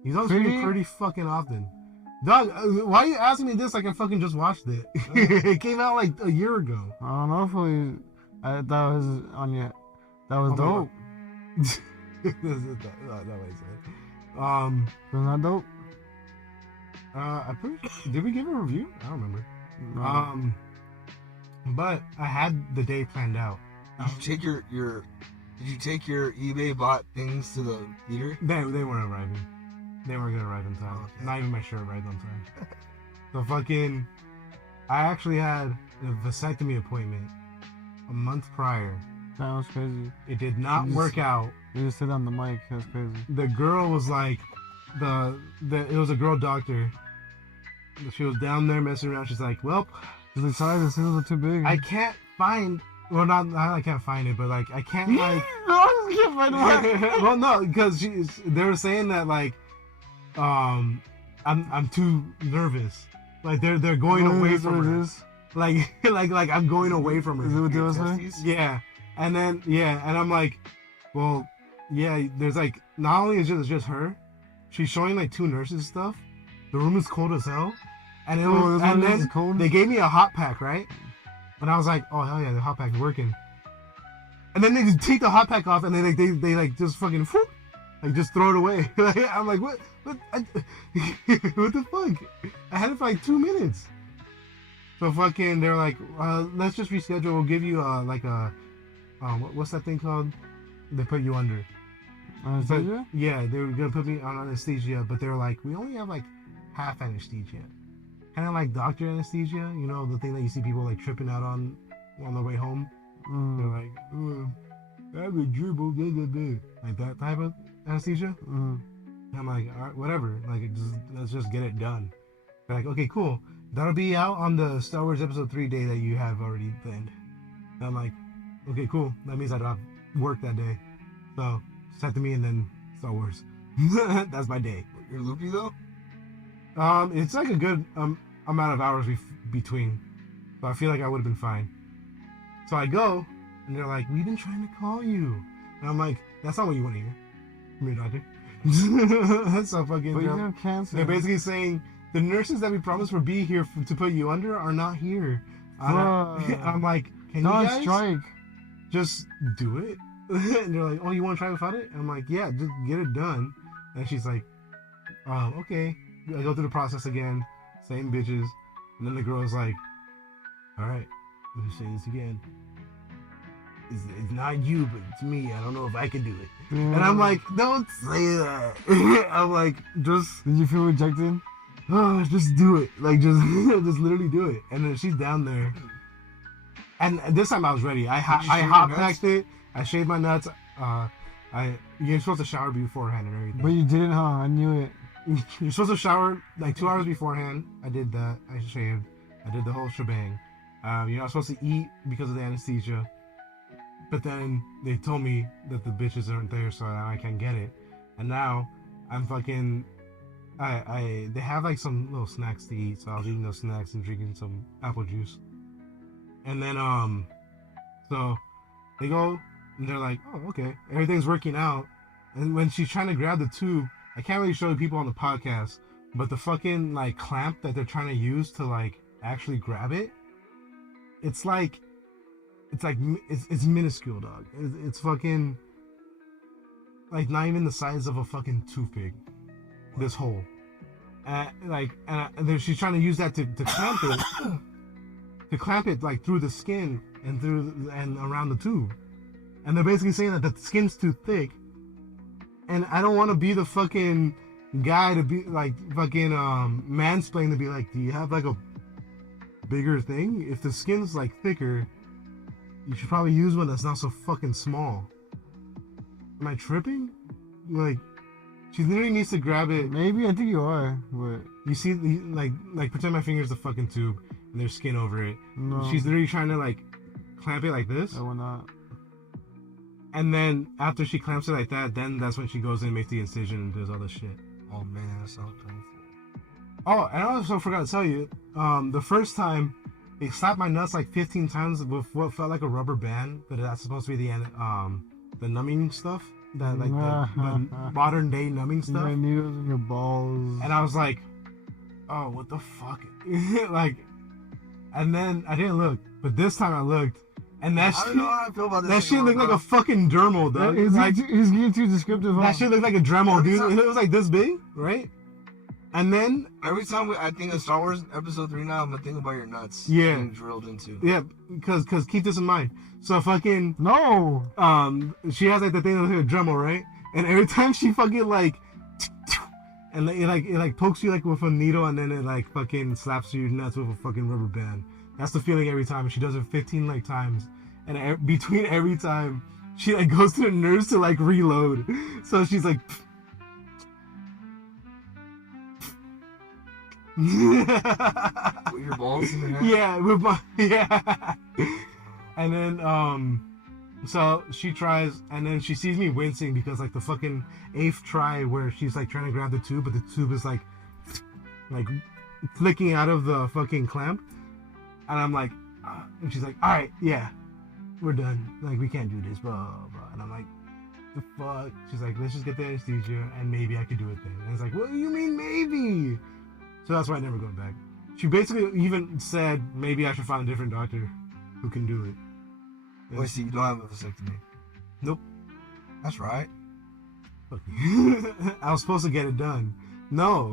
He's on screen pretty fucking often. Dog, why are you asking me this like I fucking just watched it? It came out like a year ago. I don't know if I thought it was on yet. That was dope. That way said. Was that dope? Did we give a review? I don't remember. No. But I had the day planned out. Did you take your eBay bought things to the theater? They weren't arriving. They weren't gonna arrive in time. Okay. Not even my shirt arrived on time. So fucking, I actually had a vasectomy appointment a month prior. That was crazy. It did not work out. You just sit on the mic. That's crazy. The girl was like, it was a girl doctor. She was down there messing around. She's like, well, the size of the are too big. I can't find. Well, I can't find it, but like I can't like. I can't find it. Well, no, because they were saying that like, I'm too nervous. Like they're going away from her. Like I'm going away from her. Is it what they were saying? Yeah, and then and I'm like, well, yeah. There's like not only is it just her, she's showing like two nurses stuff. The room is cold as hell, and this then is cold? they gave me a hot pack, right? And I was like, oh hell yeah, the hot pack's working. And then they just take the hot pack off, and they like just fucking whoop, like just throw it away. I'm like, what what the fuck? I had it for like 2 minutes. So fucking, they're like, let's just reschedule. We'll give you like a what's that thing called? They put you under. Anesthesia? Yeah, they were gonna put me on anesthesia, but they were like, we only have like half anesthesia, kind of like doctor anesthesia. You know, the thing that you see people like tripping out on their way home. They're like, I have a dribble, blah, blah, blah. Like that type of anesthesia. I'm like, all right, whatever. Like, let's just get it done. They're like, okay, cool. That'll be out on the Star Wars Episode 3 day that you have already planned. And I'm like, okay, cool. That means I don't have work that day. So, set to me and then Star Wars. That's my day. You're loopy though? It's like a good amount of hours between. So I feel like I would have been fine. So I go, and they're like, we've been trying to call you. And I'm like, that's not what you want to hear from your doctor. So fucking, But you have cancer. they're basically saying, the nurses that we promised would be here to put you under are not here. I'm like, can you guys strike. just do it? And they're like, oh, you want to try without it? And I'm like, yeah, just get it done. And she's like, okay. I go through the process again, same bitches. And then the girl's like, all right, let me say this again. It's not you, but it's me. I don't know if I can do it. Yeah. And I'm like, don't say that. I'm like, just, Did you feel rejected? oh, just do it. Like, just literally do it. And then she's down there. And this time I was ready. I hot packed it. I shaved my nuts. You're supposed to shower beforehand and everything. But you didn't, huh? I knew it. You're supposed to shower like 2 hours beforehand. I did that. I shaved. I did the whole shebang. You're not supposed to eat because of the anesthesia. But then they told me that the bitches aren't there, so I can't get it. And now I'm fucking. They have like some little snacks to eat, so I was eating those snacks and drinking some apple juice. And then so they go and they're like, oh, okay, everything's working out. And when she's trying to grab the tube, I can't really show people on the podcast, but the fucking like clamp that they're trying to use to like actually grab it, it's minuscule, dog. It's fucking like not even the size of a fucking toothpick. This hole, and then she's trying to use that to clamp it, to clamp it like through the skin and around the tube. And they're basically saying that the skin's too thick. And I don't want to be the fucking guy to be like fucking mansplain to be like, do you have like a bigger thing? If the skin's like thicker, you should probably use one that's not so fucking small. Am I tripping? Like, she literally needs to grab it. Maybe, I think you are, but You see, like pretend my finger's the fucking tube and there's skin over it. no. She's literally trying to like clamp it like this. I will not. And then after she clamps it like that, then that's when she goes in and makes the incision and does all this shit. Oh man, that sounds painful. Oh, and I also forgot to tell you, the first time they slapped my nuts like 15 times with what felt like a rubber band, but that's supposed to be the numbing stuff, that like the modern day numbing You stuff. got needles in your balls. And I was like, oh, what the fuck? Like, and then I didn't look, but this time I looked, and that I don't know how I feel about this. that shit looked like a fucking dermal, dog. He's getting too descriptive. That shit looked like a Dremel, dude. It was like this big, right? And then Every time I think of Star Wars Episode 3 now, I'm gonna think about your nuts. Yeah. Being drilled into. yeah, because keep this in mind. So fucking No. she has like the thing that looks like a Dremel, right? And every time she fucking like, and it like pokes you like with a needle, and then it like fucking slaps your nuts with a fucking rubber band. That's the feeling every time. She does it 15 like times, and between every time, she like goes to the nurse to like reload. So she's like. With your balls in your hand? Yeah, with my and then so she tries, and then she sees me wincing because like the fucking 8th try where she's like trying to grab the tube, but the tube is like flicking out of the fucking clamp, and I'm like, and she's like, all right, yeah, we're done. Like, we can't do this, blah blah. And I'm like, the fuck? She's like, let's just get the anesthesia and maybe I could do it then. And it's like, what do you mean maybe? So that's why I never go back. She basically even said maybe I should find a different doctor who can do it. Wait, see, you don't have a vasectomy. Nope. That's right. Fuck you. I was supposed to get it done. No,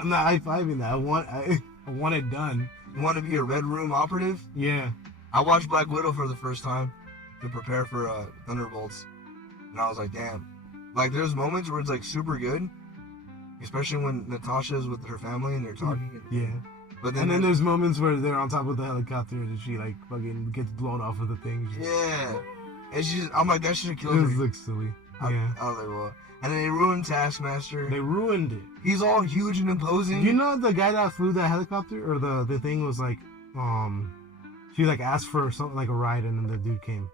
I'm not high-fiving that. I want it done. You want to be a Red Room operative? Yeah. I watched Black Widow for the first time to prepare for Thunderbolts, and I was like, damn. Like, there's moments where it's like super good, especially when Natasha's with her family and they're talking. Yeah. But then there's moments where they're on top of the helicopter and she like fucking gets blown off of the thing. Yeah. And I'm like, that should have killed This me. looks silly. Yeah. I was like, well. And then they ruined Taskmaster. They ruined it. He's all huge and imposing. You know the guy that flew that helicopter, or the thing was like, she like asked for something like a ride, and then the dude came.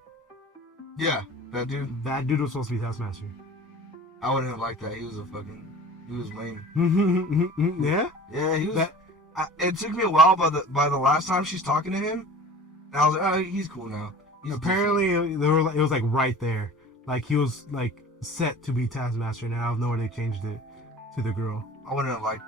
Yeah, that dude. That dude was supposed to be Taskmaster. I wouldn't have liked that. He was lame. Yeah. Yeah, he was. It took me a while by the last time she's talking to him, and I was like, oh, he's cool now. Apparently, it was like right there, like he was like set to be Taskmaster, and out of nowhere they changed it to the girl. I wouldn't have liked.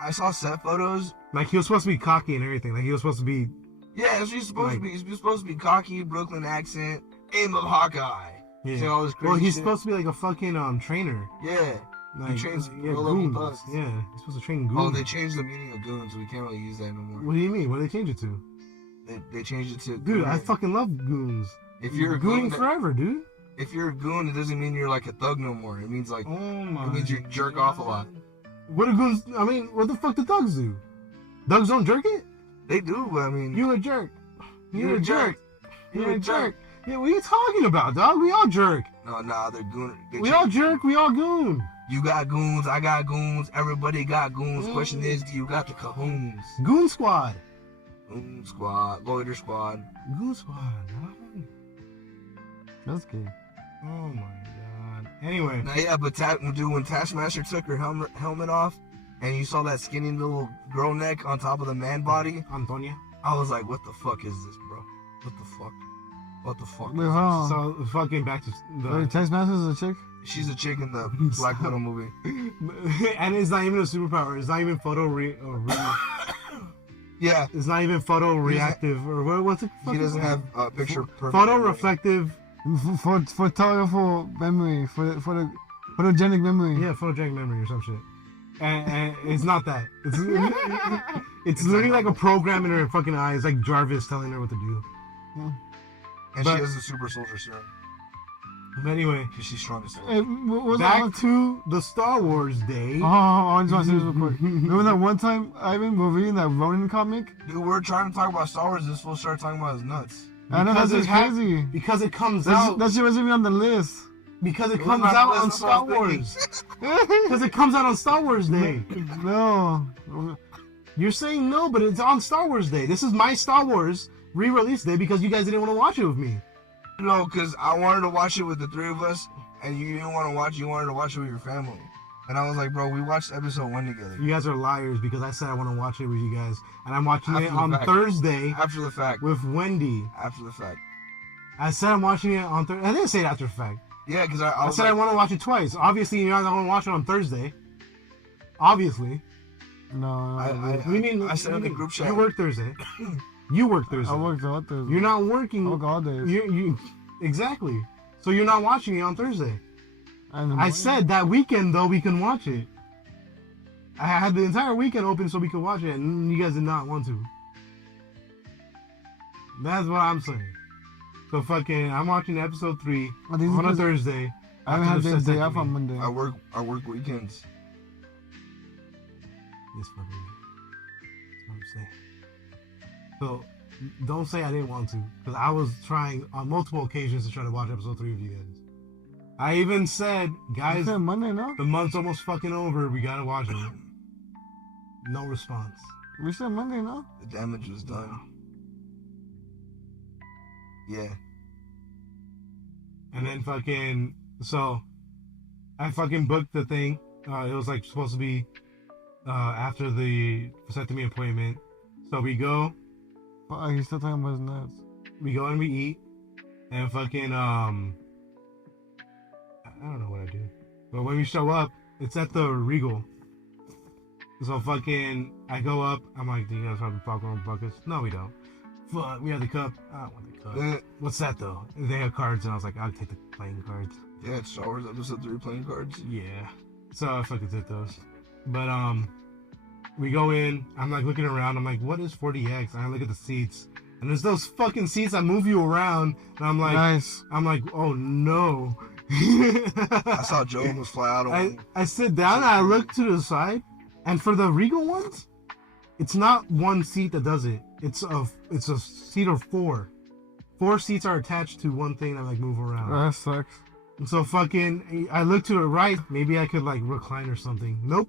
I saw set photos. Like he was supposed to be cocky and everything. Like he was supposed to be. Yeah, he's supposed to be. He's supposed to be cocky, Brooklyn accent, aim of Hawkeye. Yeah. All this crazy Well, he's shit. supposed to be like a fucking trainer. Yeah. Like, He trains goons. thugs. Yeah, he's supposed to train goons. Oh, they changed the meaning of goons, so we can't really use that no more. What do you mean? What did they change it to? They changed it to. Dude, goon. I fucking love goons. If you're a gooning goon, forever, dude. if you're a goon, it doesn't mean you're like a thug no more. It means like Oh my. it means you jerk off a lot. What do goons? I mean, what the fuck do thugs do? Thugs don't jerk it. They do, but I mean, You a jerk. You a jerk. You a jerk. Yeah, what are you talking about, dog? We all jerk. nah, they're goon. We all jerk. We all goon. You got goons, I got goons, everybody got goons. Mm. Question is, do you got the cajoons? Goon squad. Goon squad, loiter squad. Goon squad. Dog. That's good. Oh my god. Anyway. Now, yeah, but when Taskmaster took her helmet off, and you saw that skinny little girl neck on top of the man body, Antonia. I was like, what the fuck is this, bro? What the fuck? What the fuck? Wait, hold on. So fucking back to Wait, Taskmaster's a chick? She's a chick in the Black Widow movie. And it's not even a superpower. It's not even Yeah. It's not even photo reactive or what's it? He doesn't have a picture perfect. Photo reflective. Photographical memory, for photogenic memory. Yeah, photogenic memory or some shit. And it's not that. It's literally like a program in her fucking eyes, like Jarvis telling her what to do. And But- she has the super soldier serum. But anyway, Because she's strong as hell. Hey, what was back that? to the Star Wars day. I just want to say this real quick. Remember that one time, Ivan, we're reading that Ronin comic? Dude, we're trying to talk about Star Wars. This fool started talking about his nuts. I know, that's just crazy. Because it comes out. That shit wasn't even on the list. Because it It comes was not out the on list, Star that's what I was Wars. Because it comes out on Star Wars Day. No. You're saying no, but it's on Star Wars Day. This is my Star Wars re-release day because you guys didn't want to watch it with me. No, because I wanted to watch it with the three of us, and you didn't want to watch it. You wanted to watch it with your family. And I was like, bro, we watched episode 1 together. You guys are liars because I said I want to watch it with you guys. And I'm watching After it the on fact. Thursday After the fact. with Wendy. After the fact. I said I'm watching it on Thursday. I didn't say it after the fact. Yeah, because I I was said like, I want to watch it twice. Obviously, you're not going to watch it on Thursday. Obviously. No. I What do you mean? I said what in do the you group mean? chat. You work Thursday. You work Thursday. I worked all Thursday. You're not working. I work all days. You exactly. So you're not watching it on Thursday. I said that weekend though we can watch it. I had the entire weekend open so we could watch it, and you guys did not want to. That's what I'm saying. So fucking, I'm watching episode 3 I think on a because Thursday. I haven't had after the this day off on vasectomy. Monday. I work weekends. This fucking. That's what I'm saying. So don't say I didn't want to, because I was trying on multiple occasions to try to watch episode 3 with you guys. I even said, You guys, said Monday, no? the month's almost fucking over. We gotta watch it. No response. We said Monday, no? The damage was done. Yeah. And then fucking, so I fucking booked the thing. It was like supposed to be after the vasectomy appointment. So we go He's still talking about his nuts. and we eat, and fucking I don't know what I do. But when we show up, it's at the Regal. So fucking, I go up. I'm like, do you guys have the popcorn buckets? No, we don't. Fuck, we have the cup. I don't want the cup. What's that though? They have cards, and I was like, I'll take the playing cards. Yeah, it's Star Wars Episode 3 playing cards. Yeah. So I fucking did those. But we go in. I'm like looking around. I'm like, what is 40X? And I look at the seats, and there's those fucking seats that move you around. And I'm like, Nice. I'm like, oh no. I saw Joe almost fly out on me. I sit down and I look to the side, and for the Regal ones, it's not one seat that does it. It's a seat of 4. 4 seats are attached to one thing that like move around. That sucks. And so fucking, I look to the right. Maybe I could like recline or something. Nope.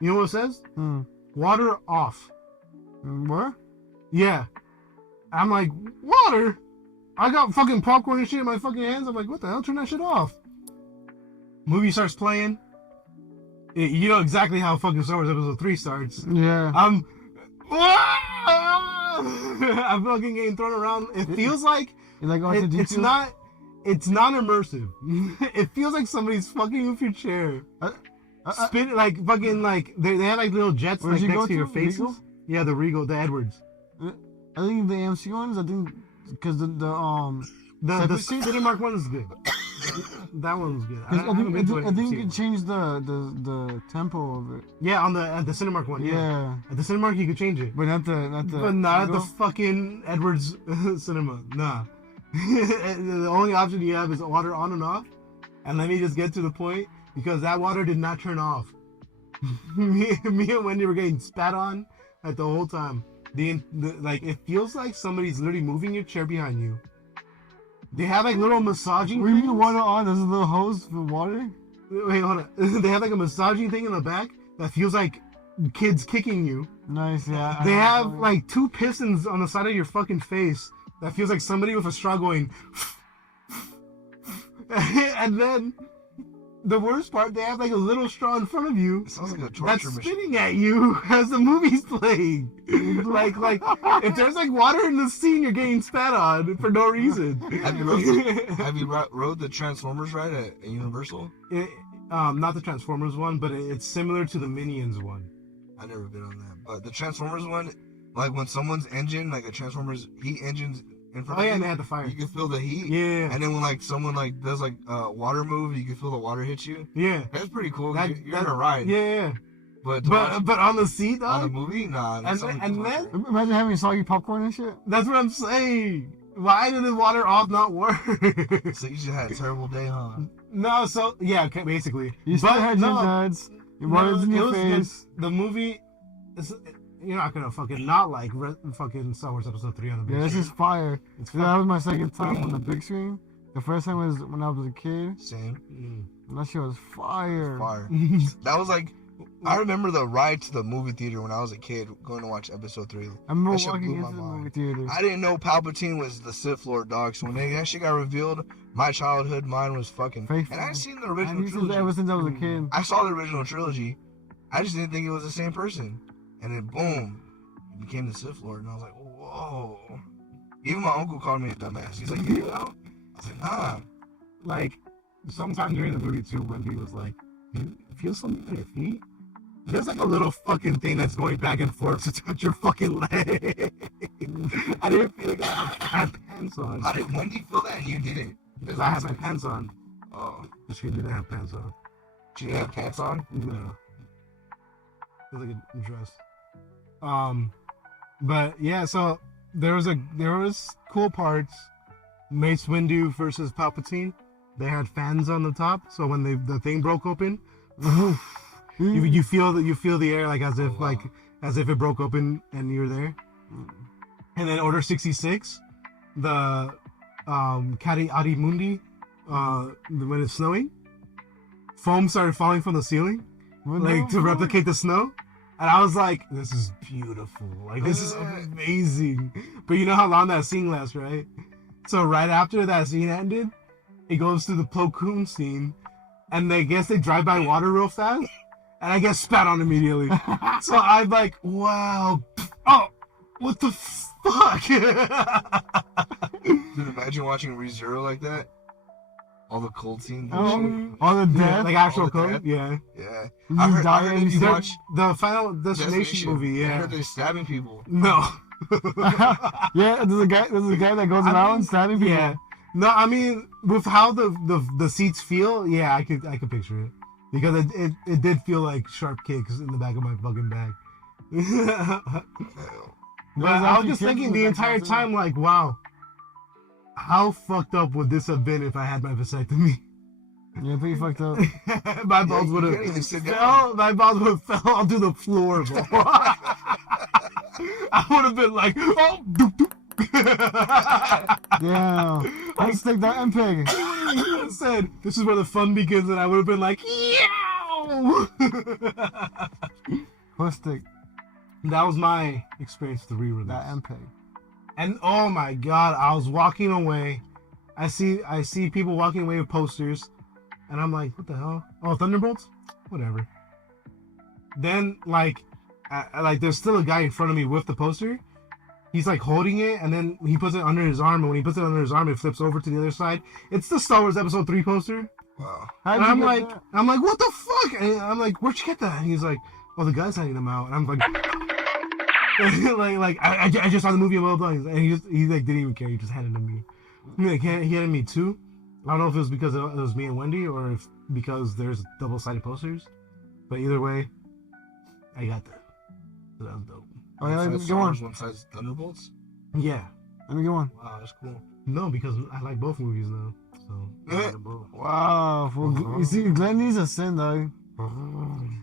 You know what it says? Water off. What? Yeah. I'm like, water? I got fucking popcorn and shit in my fucking hands. I'm like, what the hell? Turn that shit off. Movie starts playing. You know exactly how fucking Star Wars Episode 3 starts. Yeah. I'm fucking getting thrown around. It feels like it's not immersive. It feels like somebody's fucking with your chair. Spin like fucking like they had like little jets like next to your faces. Regal? Yeah, the Regal, the Edwards. I think the AMC ones. I think because the Cinemark one is good. That one was good. I think you can change the tempo of it. Yeah, at the Cinemark one. Yeah. At the Cinemark you could change it, but not at the fucking Edwards cinema. Nah. The only option you have is water on and off. And let me just get to the point, because that water did not turn off. me and Wendy were getting spat on at the whole time. Like it feels like somebody's literally moving your chair behind you. They have like little massaging. We need water on. There's a little hose for water. Wait, hold on. They have like a massaging thing in the back that feels like kids kicking you. Nice, yeah. They have like 2 pistons on the side of your fucking face that feels like somebody with a straw going. And then the worst part, they have like a little straw in front of you. It sounds like a torture that's machine. spinning at you as the movie's playing. like if there's like water in the scene, you're getting spat on for no reason. Have you rode the Transformers ride at Universal? Not the Transformers one, but it's similar to the Minions one. I've never been on that, but the Transformers one, like when someone's engine, like a Transformers heat engine's in front of you, and they had the fire. You can feel the heat. Yeah. And then when like someone like does like water move, you can feel the water hit you. Yeah. That's pretty cool. You're in a ride. Yeah. But on the seat, dog? On the movie, nah. And then imagine having soggy popcorn and shit. That's what I'm saying. Why did the water off not work? So you just had a terrible day, huh? No, so yeah, basically. You still had your dads. Your water's in your face. The movie, you're not gonna fucking not like fucking Star Wars Episode 3 on the big screen. Yeah, this is fire. That was my second time on the big screen. The first time was when I was a kid. Same. And that shit was fire. Fire. That was like, I remember the ride to the movie theater when I was a kid going to watch Episode 3. I remember walking into the movie theater. I didn't know Palpatine was the Sith Lord, dog. So when that shit got revealed, my childhood mind was fucking... Faithful. And I've seen the original trilogy. Ever since I was a kid. I saw the original trilogy. I just didn't think it was the same person. And then boom, he became the Sith Lord. And I was like, whoa. Even my uncle called me a dumbass. He's like, yeah, you know? I was like, nah. Like, sometime during the movie too, when he was like, you feel something on your feet? There's like a little fucking thing that's going back and forth to touch your fucking leg. I didn't feel like I had pants on. When did you feel that and you didn't? Because I had my pants on. Oh. She didn't have pants on. She didn't have pants on? No. It was like a dress. But yeah, so there was cool parts. Mace Windu versus Palpatine. They had fans on the top, so when the thing broke open, you feel the air like as if it broke open and you're there. And then Order 66, the Cadi Adi Mundi, when it's snowing, foam started falling from the ceiling, to replicate the snow. And I was like, this is beautiful. Like, this is amazing. But you know how long that scene lasts, right? So right after that scene ended, it goes to the Plo Koon scene, and I guess they drive by water real fast, and I get spat on immediately. So I'm like, wow. Oh, what the fuck? Dude, imagine watching ReZero like that. all the cold scenes. Oh, all the Yeah, death. like actual All the code. death. Yeah. Yeah. You I die heard and if you you watch The Final Destination movie. I Yeah. heard they're stabbing people. No. Yeah, there's a guy that goes around stabbing people. Yeah. No, I mean, with how the seats feel, yeah, I could picture it because it did feel like sharp kicks in the back of my fucking back. But I was just thinking the entire time, like, wow, how fucked up would this have been if I had my vasectomy? Yeah, pretty fucked up. My balls would can't even have sit fell. My balls would have fell onto the floor, bro. I would have been like, oh, doop, doop. Yeah. Let's take that MPEG. He would have said, "This is where the fun begins," and I would have been like, "Yow!" Let's take That was my experience with the re-release. that MPEG. And oh my god, I was walking away. I see people walking away with posters, and I'm like, "What the hell? Oh, Thunderbolts? Whatever." Then like there's still a guy in front of me with the poster. He's like holding it, and then he puts it under his arm, and when he puts it under his arm, it flips over to the other side. It's the Star Wars Episode 3 poster. Wow. And I'm like, what the fuck? And I'm like, where'd you get that? And he's like, oh, the guy's handing them out. And I'm like, I just saw the movie, blah, blah, blah. And he like didn't even care. He just handed them to me. He handed me two. I don't know if it was because it was me and Wendy, or if because there's double-sided posters. But either way, I got that. So that was dope. Oh yeah, let me go on. One side's Thunderbolts. Yeah. Let me go on. Wow, that's cool. No, because I like both movies now. So I like them both. Wow. You see, Glenn needs a sin, dog.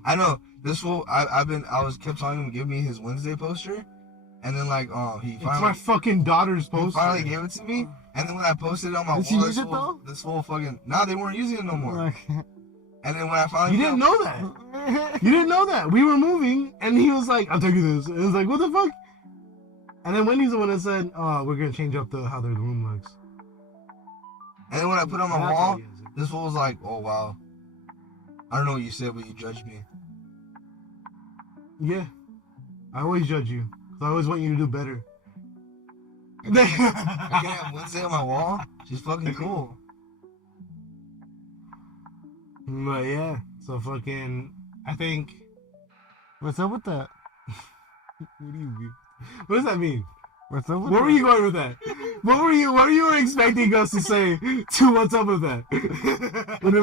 I know this fool. I kept telling him to give me his Wednesday poster, and then like he It's finally my fucking daughter's he poster. finally gave it to me, and then when I posted it on my Did she wall, use it, though? this fool fucking they weren't using it no more. Okay. And then when I finally You didn't know that. You didn't know that. We were moving, and he was like, I'll take you this. And it was like, what the fuck? And then Wendy's the one that said, oh, we're going to change up how their room looks. And then when I put it on my That's wall, what he is. this fool was like, oh wow, I don't know what you said, but you judged me. Yeah. I always judge you. 'Cause I always want you to do better. I can have Wednesday on my wall. She's fucking cool. But yeah, so fucking, I think, What's up with that? what do you mean? What does that mean? What's up with Where that? were you going with that? What were you expecting us to say to what's up with that? When it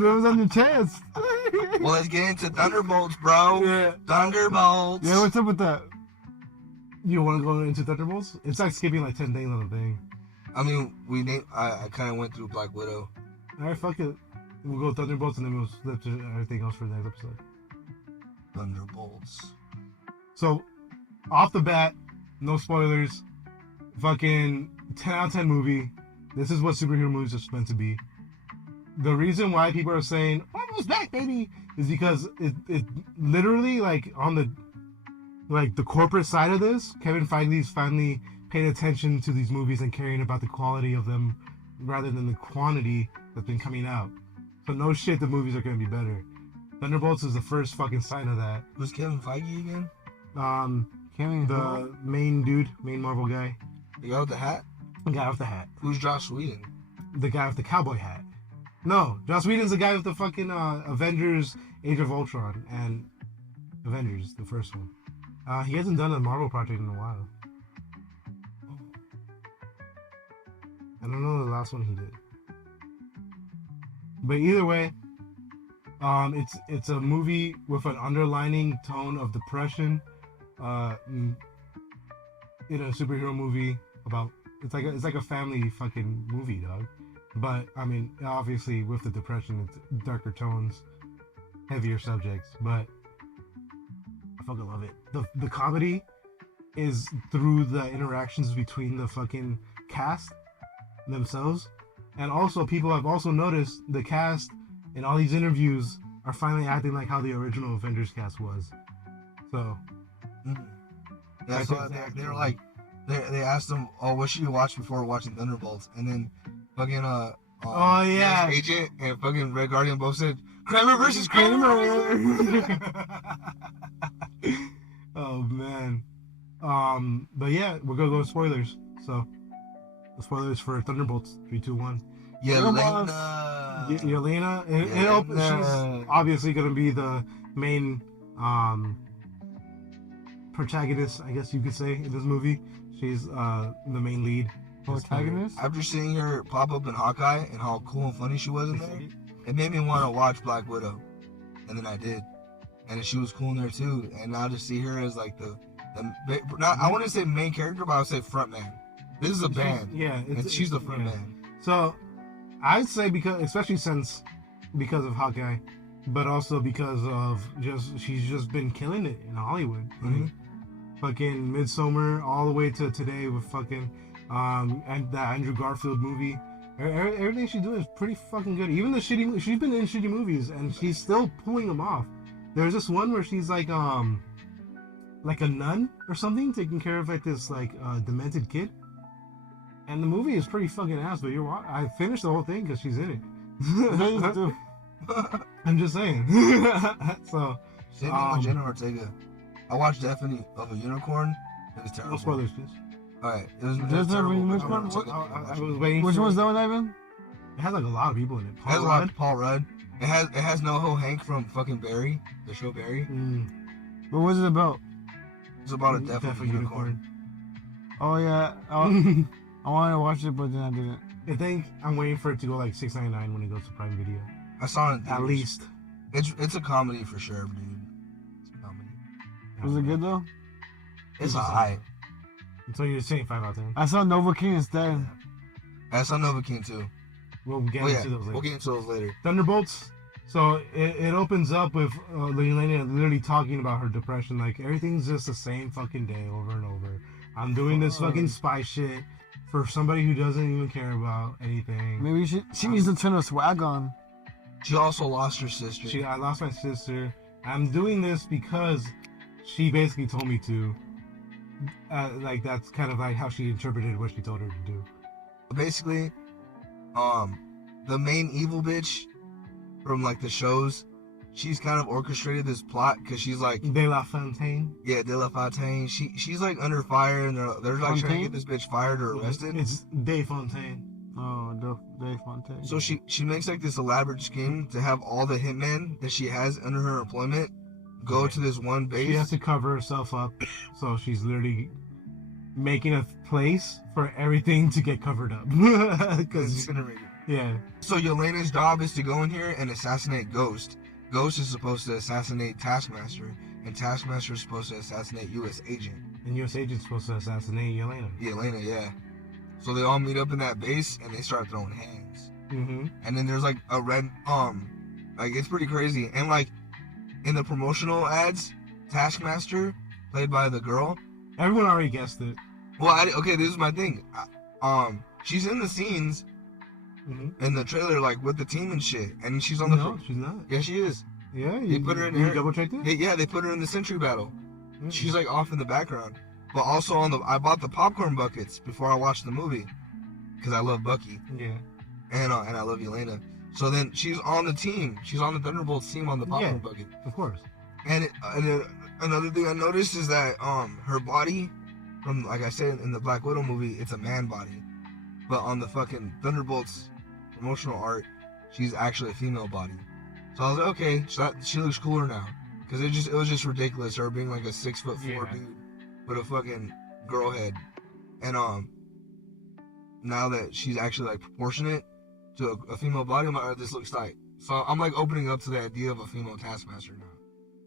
was on your chest. Well, let's get into Thunderbolts, bro. Yeah. Thunderbolts. Yeah, what's up with that? You want to go into Thunderbolts? It's like skipping like 10 things on the thing. I mean, I kind of went through Black Widow. Alright, fuck it. We'll go Thunderbolts and then we'll flip to everything else for the next episode. Thunderbolts. So, off the bat, no spoilers. Fucking 10 out of 10 movie. This is what superhero movies are meant to be. The reason why people are saying, Marvel's back, baby, is because it literally, like, on the corporate side of this, Kevin Feige's finally paying attention to these movies and caring about the quality of them rather than the quantity that's been coming out. So no shit, the movies are gonna be better. Thunderbolts is the first fucking sign of that. Who's Kevin Feige again? The main Marvel guy. The guy with the hat? The guy with the hat. Who's Joss Whedon? The guy with the cowboy hat. No, Joss Whedon's the guy with the fucking Avengers Age of Ultron and Avengers, the first one. He hasn't done a Marvel project in a while. I don't know the last one he did. But either way, it's a movie with an underlining tone of depression. In a superhero movie about it's like a family fucking movie, dog. But I mean, obviously with the depression, it's darker tones, heavier subjects. But I fucking love it. The comedy is through the interactions between the fucking cast themselves, and also people have also noticed the cast in all these interviews are finally acting like how the original Avengers cast was. So Yeah, I so think they were like, they asked them, oh, what should you watch before watching Thunderbolts? And then fucking oh yeah, US Agent and fucking Red Guardian both said Kramer versus Kramer. Oh man. But yeah, we're gonna go with spoilers. So the spoilers for Thunderbolts 3, 2, 1. Yelena. Yelena. She's obviously going to be the main protagonist, I guess you could say, in this movie. She's the main lead. Protagonist? After seeing her pop up in Hawkeye and how cool and funny she was in there, it made me want to watch Black Widow. And then I did. And she was cool in there too. And now to see her as like not, I wouldn't say main character, but I would say front man. This is a band. And she's the front man. So I'd say because of Hawkeye, but also because of she's just been killing it in Hollywood. Like, fucking Midsommar all the way to today with fucking and that Andrew Garfield movie. Everything she's doing is pretty fucking good. Even the shitty, she's been in shitty movies and she's still pulling them off. There's this one where she's like a nun or something, taking care of like this demented kid. And the movie is pretty fucking ass, but I finished the whole thing because she's in it. I'm just saying. So, same thing with Jenna Ortega. I watched Death of a Unicorn. It was terrible. No spoilers, please. Alright, it was terrible. I was waiting. Which one's that one, Ivan? It has like a lot of people in it. It has a lot of Paul Rudd. It has NoHo Hank from fucking Barry, the show Barry. What was it about? It's about a Death of a Unicorn. Oh yeah. I wanted to watch it, but then I didn't. I think I'm waiting for it to go like $6.99 when it goes to Prime Video. I saw it in theaters. At least. It's a comedy for sure, dude. It's a comedy. Was it good though? It's alright. So you're saying 5 out of 10? I saw Nova King instead. I saw Nova King too. We'll get into those later. We'll get into those later. Thunderbolts. So it opens up with Yelena literally talking about her depression. Like, everything's just the same fucking day over and over. I'm doing this fucking spy shit for somebody who doesn't even care about anything. Maybe she needs to turn her swag on. She also lost her sister. I lost my sister. I'm doing this because she basically told me to. Like, that's kind of like how she interpreted what she told her to do. Basically, the main evil bitch from like the shows, she's kind of orchestrated this plot because she's like De La Fontaine. Yeah, De La Fontaine. She's like under fire and they're like trying to get this bitch fired or arrested. It's De Fontaine. Oh, De Fontaine. So she makes like this elaborate scheme to have all the hitmen that she has under her employment go to this one base. She has to cover herself up, so she's literally making a place for everything to get covered up. Because yeah. So Yelena's job is to go in here and assassinate Ghost. Ghost is supposed to assassinate Taskmaster, and Taskmaster is supposed to assassinate U.S. Agent. And U.S. Agent's supposed to assassinate Yelena. Yelena, yeah. So they all meet up in that base and they start throwing hands. And then there's like a red, like it's pretty crazy. And like in the promotional ads, Taskmaster, played by the girl. Everyone already guessed it. Well, okay, this is my thing. She's in the scenes in the trailer, like with the team and shit, and she's on the. No, she's not. Yeah, she is. Yeah, they put her in. You double checked it? Yeah, they put her in the Sentry battle. She's like off in the background, but also I bought the popcorn buckets before I watched the movie, because I love Bucky. Yeah. And I love Yelena. So then she's on the team. She's on the Thunderbolts team on the popcorn bucket. Of course. And another thing I noticed is that her body, from like I said in the Black Widow movie, it's a man body, but on the fucking Thunderbolts promotional art, she's actually a female body. So I was like, okay, she looks cooler now, because it was just ridiculous her being like a 6'4" dude with a fucking girl head, and now that she's actually like proportionate to a female body, I'm like, oh, this looks tight. So I'm like opening up to the idea of a female Taskmaster now.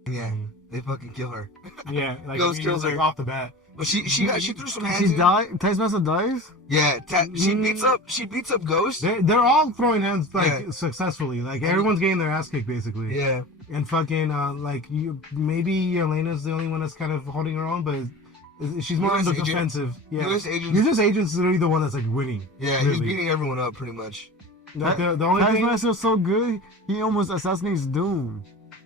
And yeah, they fucking kill her. Yeah, like Ghost kills her off the bat. But she threw some hands. She died. Taskmaster dies. Yeah, she beats up Ghost. They're all throwing hands like successfully. Like everyone's getting their ass kicked basically. Yeah. And fucking maybe Yelena's the only one that's kind of holding her own, but she's more on the defensive. Yeah. U.S. Agent's literally the one that's like winning. Yeah, he's beating everyone up pretty much. The only thing Taskmaster's so good, he almost assassinates Doom.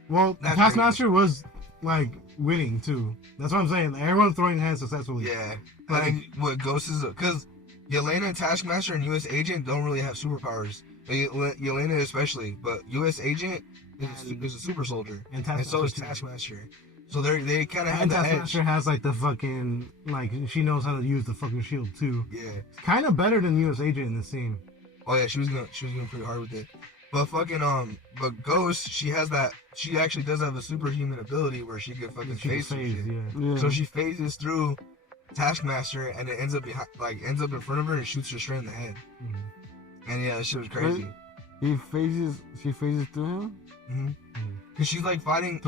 Well, Taskmaster was like winning too. That's what I'm saying. Everyone's throwing hands successfully. Yeah. Like what Ghost is, because Yelena, Taskmaster, and U.S. Agent don't really have superpowers. Yelena especially, but U.S. Agent is a super soldier, and so is Taskmaster. So they kind of have the edge. Taskmaster has like the fucking she knows how to use the fucking shield too. Yeah. It's kind of better than U.S. Agent in this scene. Oh yeah, she was going pretty hard with it. But fucking but Ghost, she actually does have a superhuman ability where she could fucking phase through shit. Yeah. So she phases through Taskmaster and it ends up in front of her and shoots her straight in the head. Mm-hmm. And yeah, that shit was crazy. She phases through him? Cause she's like fighting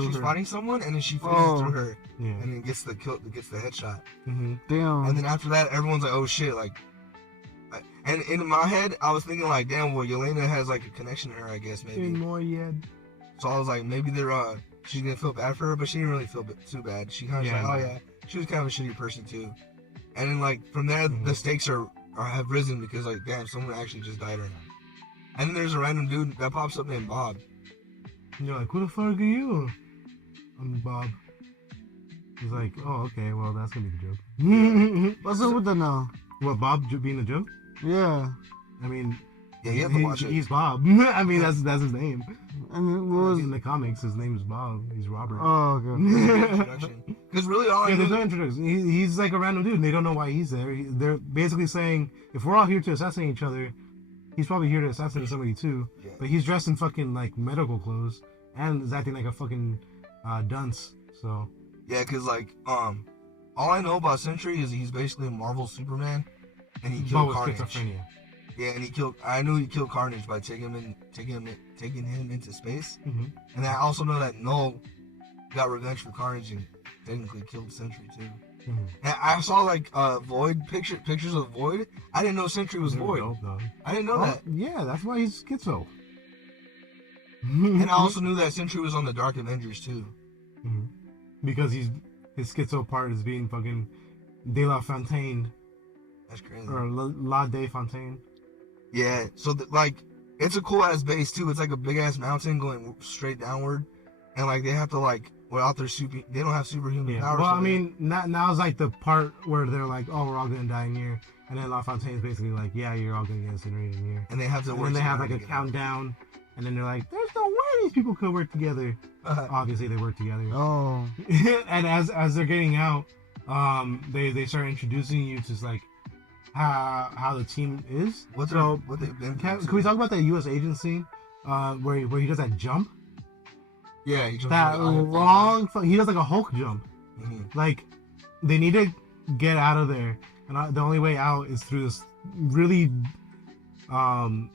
someone and then she phases through her and then gets the headshot. Damn. And then after that, everyone's like, oh shit, like. And in my head, I was thinking like, damn, well, Yelena has like a connection to her, I guess maybe. More yet. So I was like, maybe she's gonna feel bad for her, but she didn't really feel too bad. She kind of like, oh yeah, she was kind of a shitty person too. And then like from there, the stakes have risen because like, damn, someone actually just died right now. And then there's a random dude that pops up named Bob. And you're like, who the fuck are you? I'm Bob. He's like, oh, okay, well, that's gonna be the joke. What's up with that now? What, Bob being the joke? Yeah. I mean, yeah, you have to watch it. He's Bob. I mean, that's his name. And what was in the comics, his name is Bob. He's Robert. Oh, okay. Because really, all there's no introduction. He's like a random dude, and they don't know why he's there. They're basically saying, if we're all here to assassinate each other, he's probably here to assassinate somebody too. Yeah. But he's dressed in fucking like medical clothes and is acting like a fucking dunce. So. Yeah, because like all I know about Sentry is he's basically a Marvel Superman, and he killed Carnage. Schizophrenia. Yeah, and I knew he killed Carnage by taking him into space. And I also know that Null got revenge for Carnage and technically killed Sentry too. And I saw like Void pictures of Void. I didn't know Sentry was Void. I didn't know that. Yeah, that's why he's schizo. And I also knew that Sentry was on the Dark Avengers too. Because his schizo part is being fucking De La Fontaine. That's crazy. Or La De Fontaine. Yeah, so like it's a cool ass base too. It's like a big ass mountain going straight downward, and like they have to like without their they don't have superhuman powers. Well, I mean, now's like the part where they're like, oh, we're all gonna die in here, and then La Fontaine's basically like, yeah, you're all gonna get incinerated in here. And they have to work. And then they have like a countdown, and then they're like, there's no way these people could work together. Obviously, they work together. Oh. And as they're getting out, they start introducing you to like how the team is. What they've been. Can we talk about that U.S. agent scene where he does that jump? Yeah, he jumps that long. He does like a Hulk jump. Like they need to get out of there, and the only way out is through this really, I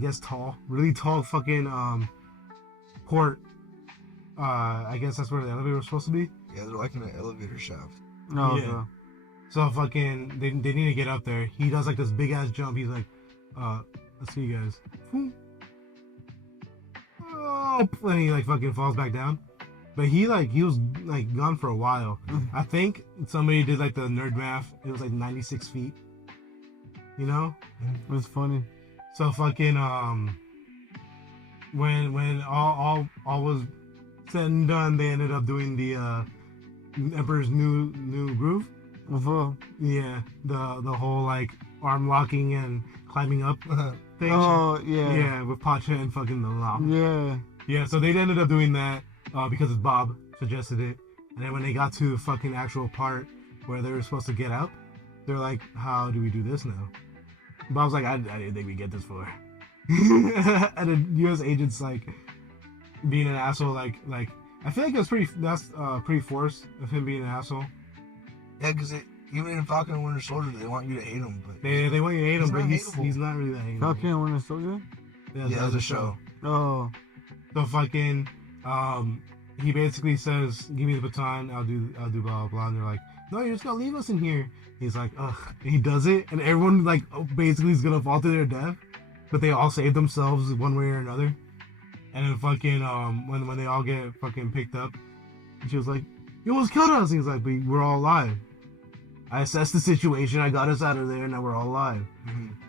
guess really tall fucking port. I guess that's where the elevator was supposed to be. Yeah, they're like in an elevator shaft. No. Yeah. Okay. So fucking, they need to get up there. He does like this big ass jump. He's like, let's see you guys. Oh, and he like fucking falls back down. But he was like gone for a while. I think somebody did like the nerd math. It was like 96 feet. You know? It was funny. So fucking when all was said and done, they ended up doing the Emperor's New Groove. Yeah, the whole like arm locking and climbing up thing. Oh yeah. Yeah, with Pacha and fucking the Law. Yeah. Yeah, so they ended up doing that because Bob suggested it. And then when they got to the fucking actual part where they were supposed to get out, they're like, how do we do this now? Bob's like, I didn't think we'd get this far. And the U.S. agent's like being an asshole. Like I feel like it was pretty forced of him being an asshole. Yeah, because even in Falcon and Winter Soldier, they want you to hate him. But they want you to hate him, but hateable. he's not really that hateable. Falcon and Winter Soldier? Yeah, that was a show. Oh. So fucking, he basically says, "Give me the baton. I'll do blah blah blah." And they're like, "No, you're just gonna leave us in here." He's like, "Ugh." And he does it, and everyone like basically is gonna fall to their death, but they all save themselves one way or another. And then fucking, when they all get fucking picked up, she was like, "You almost killed us." And he's like, "But we're all alive. I assessed the situation. I got us out of there, and now we're all alive."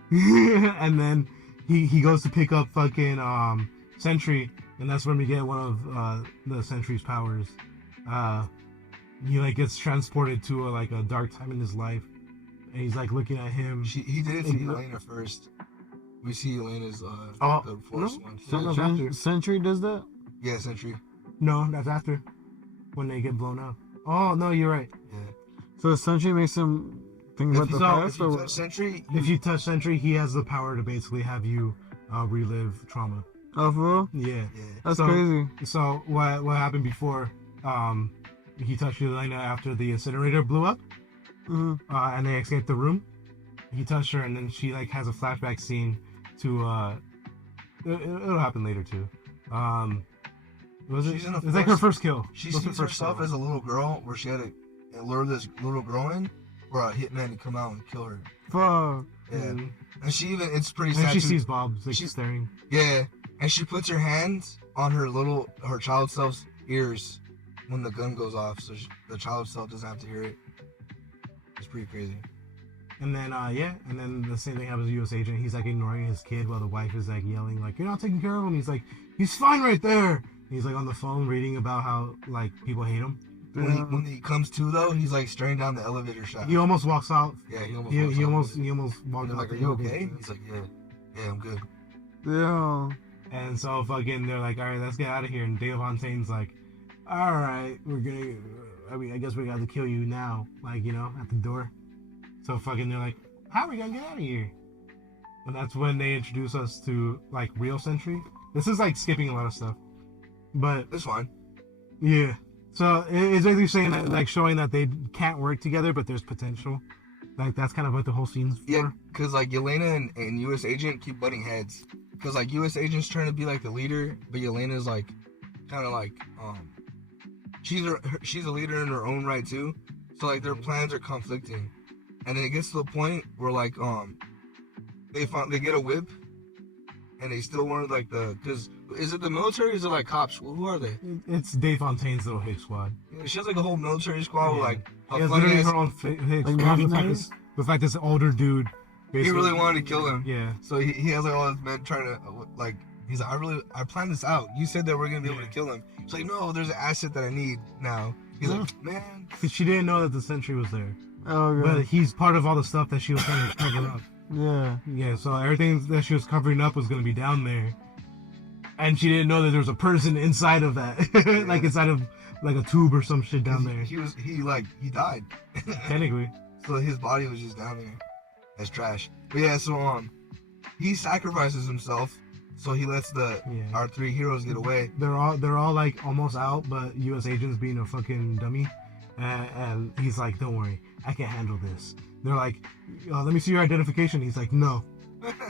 And then he goes to pick up fucking Sentry. And that's when we get one of the Sentry's powers. He like gets transported to a dark time in his life, and he's like looking at him. He did it to Elena first. We see Elena's the force one. Sentry does that? Yeah, Sentry. No, that's after when they get blown up. Oh no, you're right. Yeah. So Sentry makes him Think about the So past if you or touch Sentry, If you touch Sentry, he has the power to basically have you relive trauma. oh, for real? Yeah. That's So- crazy. So what happened before? He touched Elena after the incinerator blew up, Mm-hmm. and they escaped the room. He touched her, and then she like has a flashback scene to. It'll happen later too. Was it? She's in a It's like her forest. first kill. she It was her sees first herself kill. as a little girl where she had to lure this little girl in for a hitman to come out and kill her. Fuck. Yeah. Mhm. And she even, it's pretty And sad. she too. sees Bob like She's- staring. Yeah. And she puts her hands on her child self's ears when the gun goes off, so the child self doesn't have to hear it. It's pretty crazy. And then and then the same thing happens to U.S. Agent. He's like ignoring his kid while the wife is like yelling like, "You're not taking care of him." He's like, "He's fine right there." And he's like on the phone reading about how like people hate him. When he comes to though, he's like staring down the elevator shaft. He almost walks out. Yeah, he almost. He walks out. almost And walked they're out. like, the "Are you elevator. okay?" He's like, "Yeah, I'm good." Yeah. And so fucking they're like, "All right, let's get out of here." And Dave Fontaine's like, "All right, we're gonna. I guess we got to kill you now." Like at the door. So fucking they're like, "How are we gonna get out of here?" And that's when they introduce us to like real Sentry. This is like skipping a lot of stuff, but It's fine. yeah. So it's basically saying that, like showing that they can't work together, but there's potential. Like that's kind of what the whole scene's for. Yeah, because like Yelena and U.S. Agent keep butting heads. Because like U.S. Agent's trying to be like the leader, but Yelena's like kind of like she's a leader in her own right too. So like their plans are conflicting, and then it gets to the point where like they get a whip, and they still want like because is it the military or is it like cops? Who are they? It's Dave Fontaine's little hit squad. She has like a whole military squad with Yeah. like She a has funny literally ass. her own hit Like squad mercenaries? with like this older dude. He basically. really wanted to kill him. Yeah. So he has like all his men trying to like. He's like, I planned this out. You said that we're gonna be able to Yeah. kill him. It's like, no, there's an asset that I need now. He's like, man, 'Cause she didn't know that the Sentry was there, Oh, but God. he's part of all the stuff that she was trying to cover up. Yeah. Yeah, so everything that she was covering up was gonna be down there, and she didn't know that there was a person inside of that, like inside of like a tube or some shit down there. he died. Technically, So his body was just down there. That's trash. But yeah, so he sacrifices himself, so he lets Yeah. our three heroes get away. they're all like almost out, but U.S. Agent's being a fucking dummy, and he's like, "Don't worry, I can handle this." They're like, "Let me see your identification." He's like, "No."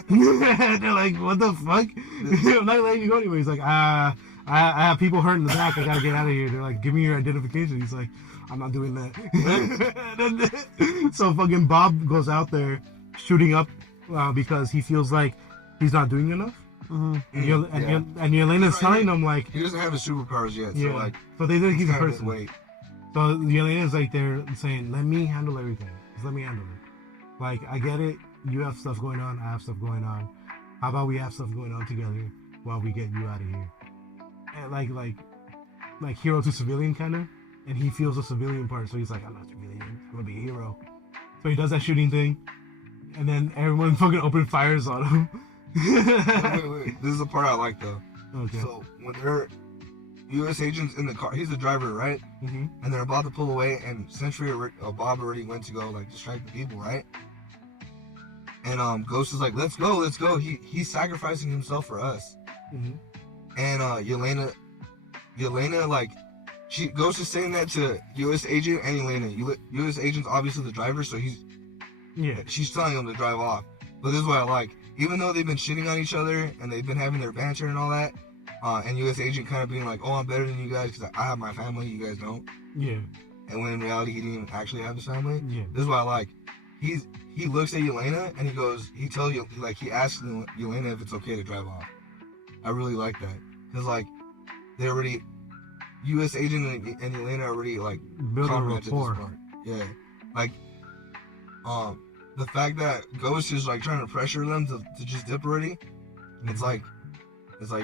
They're like, "What the fuck?" I'm not letting you go anyway. He's like, I have people hurt in the back. I gotta get out of here." They're like, "Give me your identification." He's like, "I'm not doing that." So fucking Bob goes out there shooting up because he feels like he's not doing enough. Mm-hmm. And Yelena's telling him like, He doesn't have his superpowers yet, so yeah. like So they think he's a kind of person. wait. So Yelena's like they're saying, "Let me handle everything. Just let me handle it. Like I get it. You have stuff going on. I have stuff going on. How about we have stuff going on together while we get you out of here?" And like hero to civilian kind of. And he feels the civilian part, so he's like, "I'm not civilian. I'm gonna be a hero." So he does that shooting thing, and then everyone fucking open fires on him. Wait. This is the part I like though. Okay. So when they're U.S. agents in the car, he's the driver, right? Mm-hmm. And they're about to pull away, and Bob already went to go like distract the people, right? And Ghost is like, let's go. He's sacrificing himself for us. Mm-hmm. And Yelena like, Ghost is saying that to U.S. agent and Yelena. U.S. agent's obviously the driver, so Yeah. she's telling him to drive off. But this is what I like. Even though they've been shitting on each other and they've been having their banter and all that, and U.S. agent kind of being like, "Oh, I'm better than you guys because I have my family, you guys don't." Yeah. And when in reality he didn't even actually have his family. Yeah. This is what I like. He looks at Yelena and he tells you, like, he asks Yelena if it's okay to drive off. I really like that because like they already, U.S. agent and Yelena already like Building a complimented this rapport. part. Yeah, like the fact that Ghost is like trying to pressure them to just dip already. It's like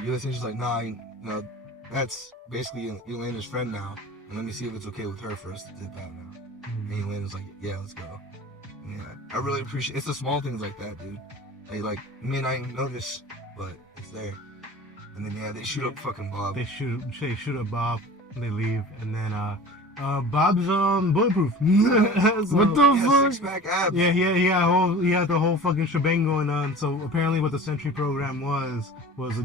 U.S. agent's like, nah, no, that's basically Yelena's friend now, and let me see if it's okay with her for us to dip out now. Mhm. And Yelena's like, yeah, let's go. And yeah, I really appreciate it's the small things like that, dude. They like, you may not even notice, but it's there. And then yeah, they shoot up fucking Bob. They shoot up Bob, and they leave, and then Bob's bulletproof. So- What the fuck? Six-pack abs. Yeah, he had the whole fucking shebang going on. So apparently, what the Sentry program was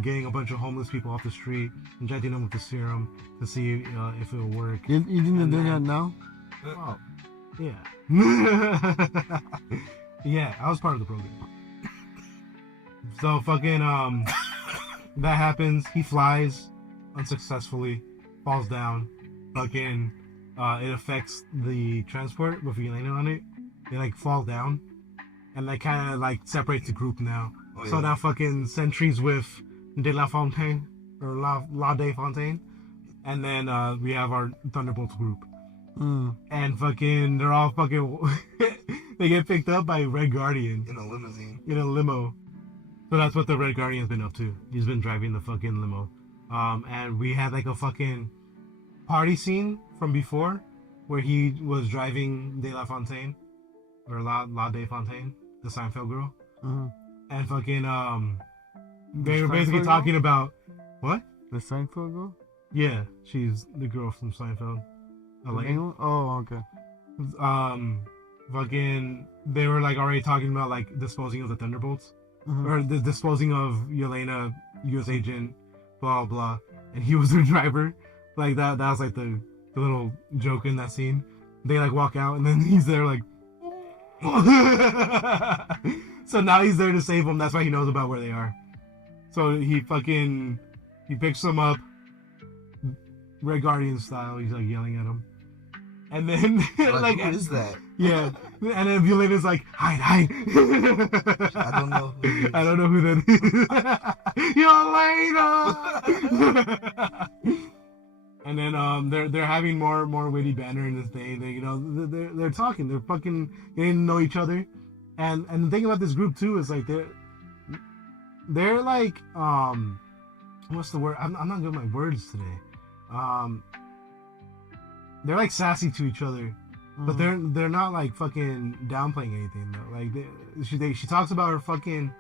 getting a bunch of homeless people off the street, injecting them with the serum to see if it would work. You think they're And doing then- that now? Oh, yeah, yeah. I was part of the program. So fucking that happens. He flies unsuccessfully, falls down. Fucking it affects the transport with Elena on it. They like fall down, and that kind of like separates the group now. Oh, So yeah. now fucking Sentries with De La Fontaine or La De Fontaine, and then we have our Thunderbolts group, and fucking they're all fucking they get picked up by Red Guardian In a limousine. in a limo. So that's what the Red Guardian's been up to. He's been driving the fucking limo, and we had like a fucking party scene from before where he was driving De La Fontaine or La De Fontaine, the Seinfeld girl, and fucking they were basically Seinfeld talking about what? The Seinfeld girl? Yeah, she's the girl from Seinfeld. Elaine. Oh, okay. Fucking they were like already talking about like disposing of the Thunderbolts or disposing of Yelena, U.S. agent, blah blah, and he was their driver. Like that was like the little joke in that scene. They like walk out and then he's there like so now he's there to save them. That's why he knows about where they are. So he picks them up Red Guardian style. He's like yelling at them. And then Like, who is that? yeah. And then Yelena's like, hide. I don't know who it is. I don't know who that is. Yelena! And then they're having more witty banter in this day. They they're talking. They're fucking getting to know each other. And the thing about this group too is like they're like what's the word? I'm not good with my words today. They're like sassy to each other, but they're not like fucking downplaying anything though. Like she talks about her fucking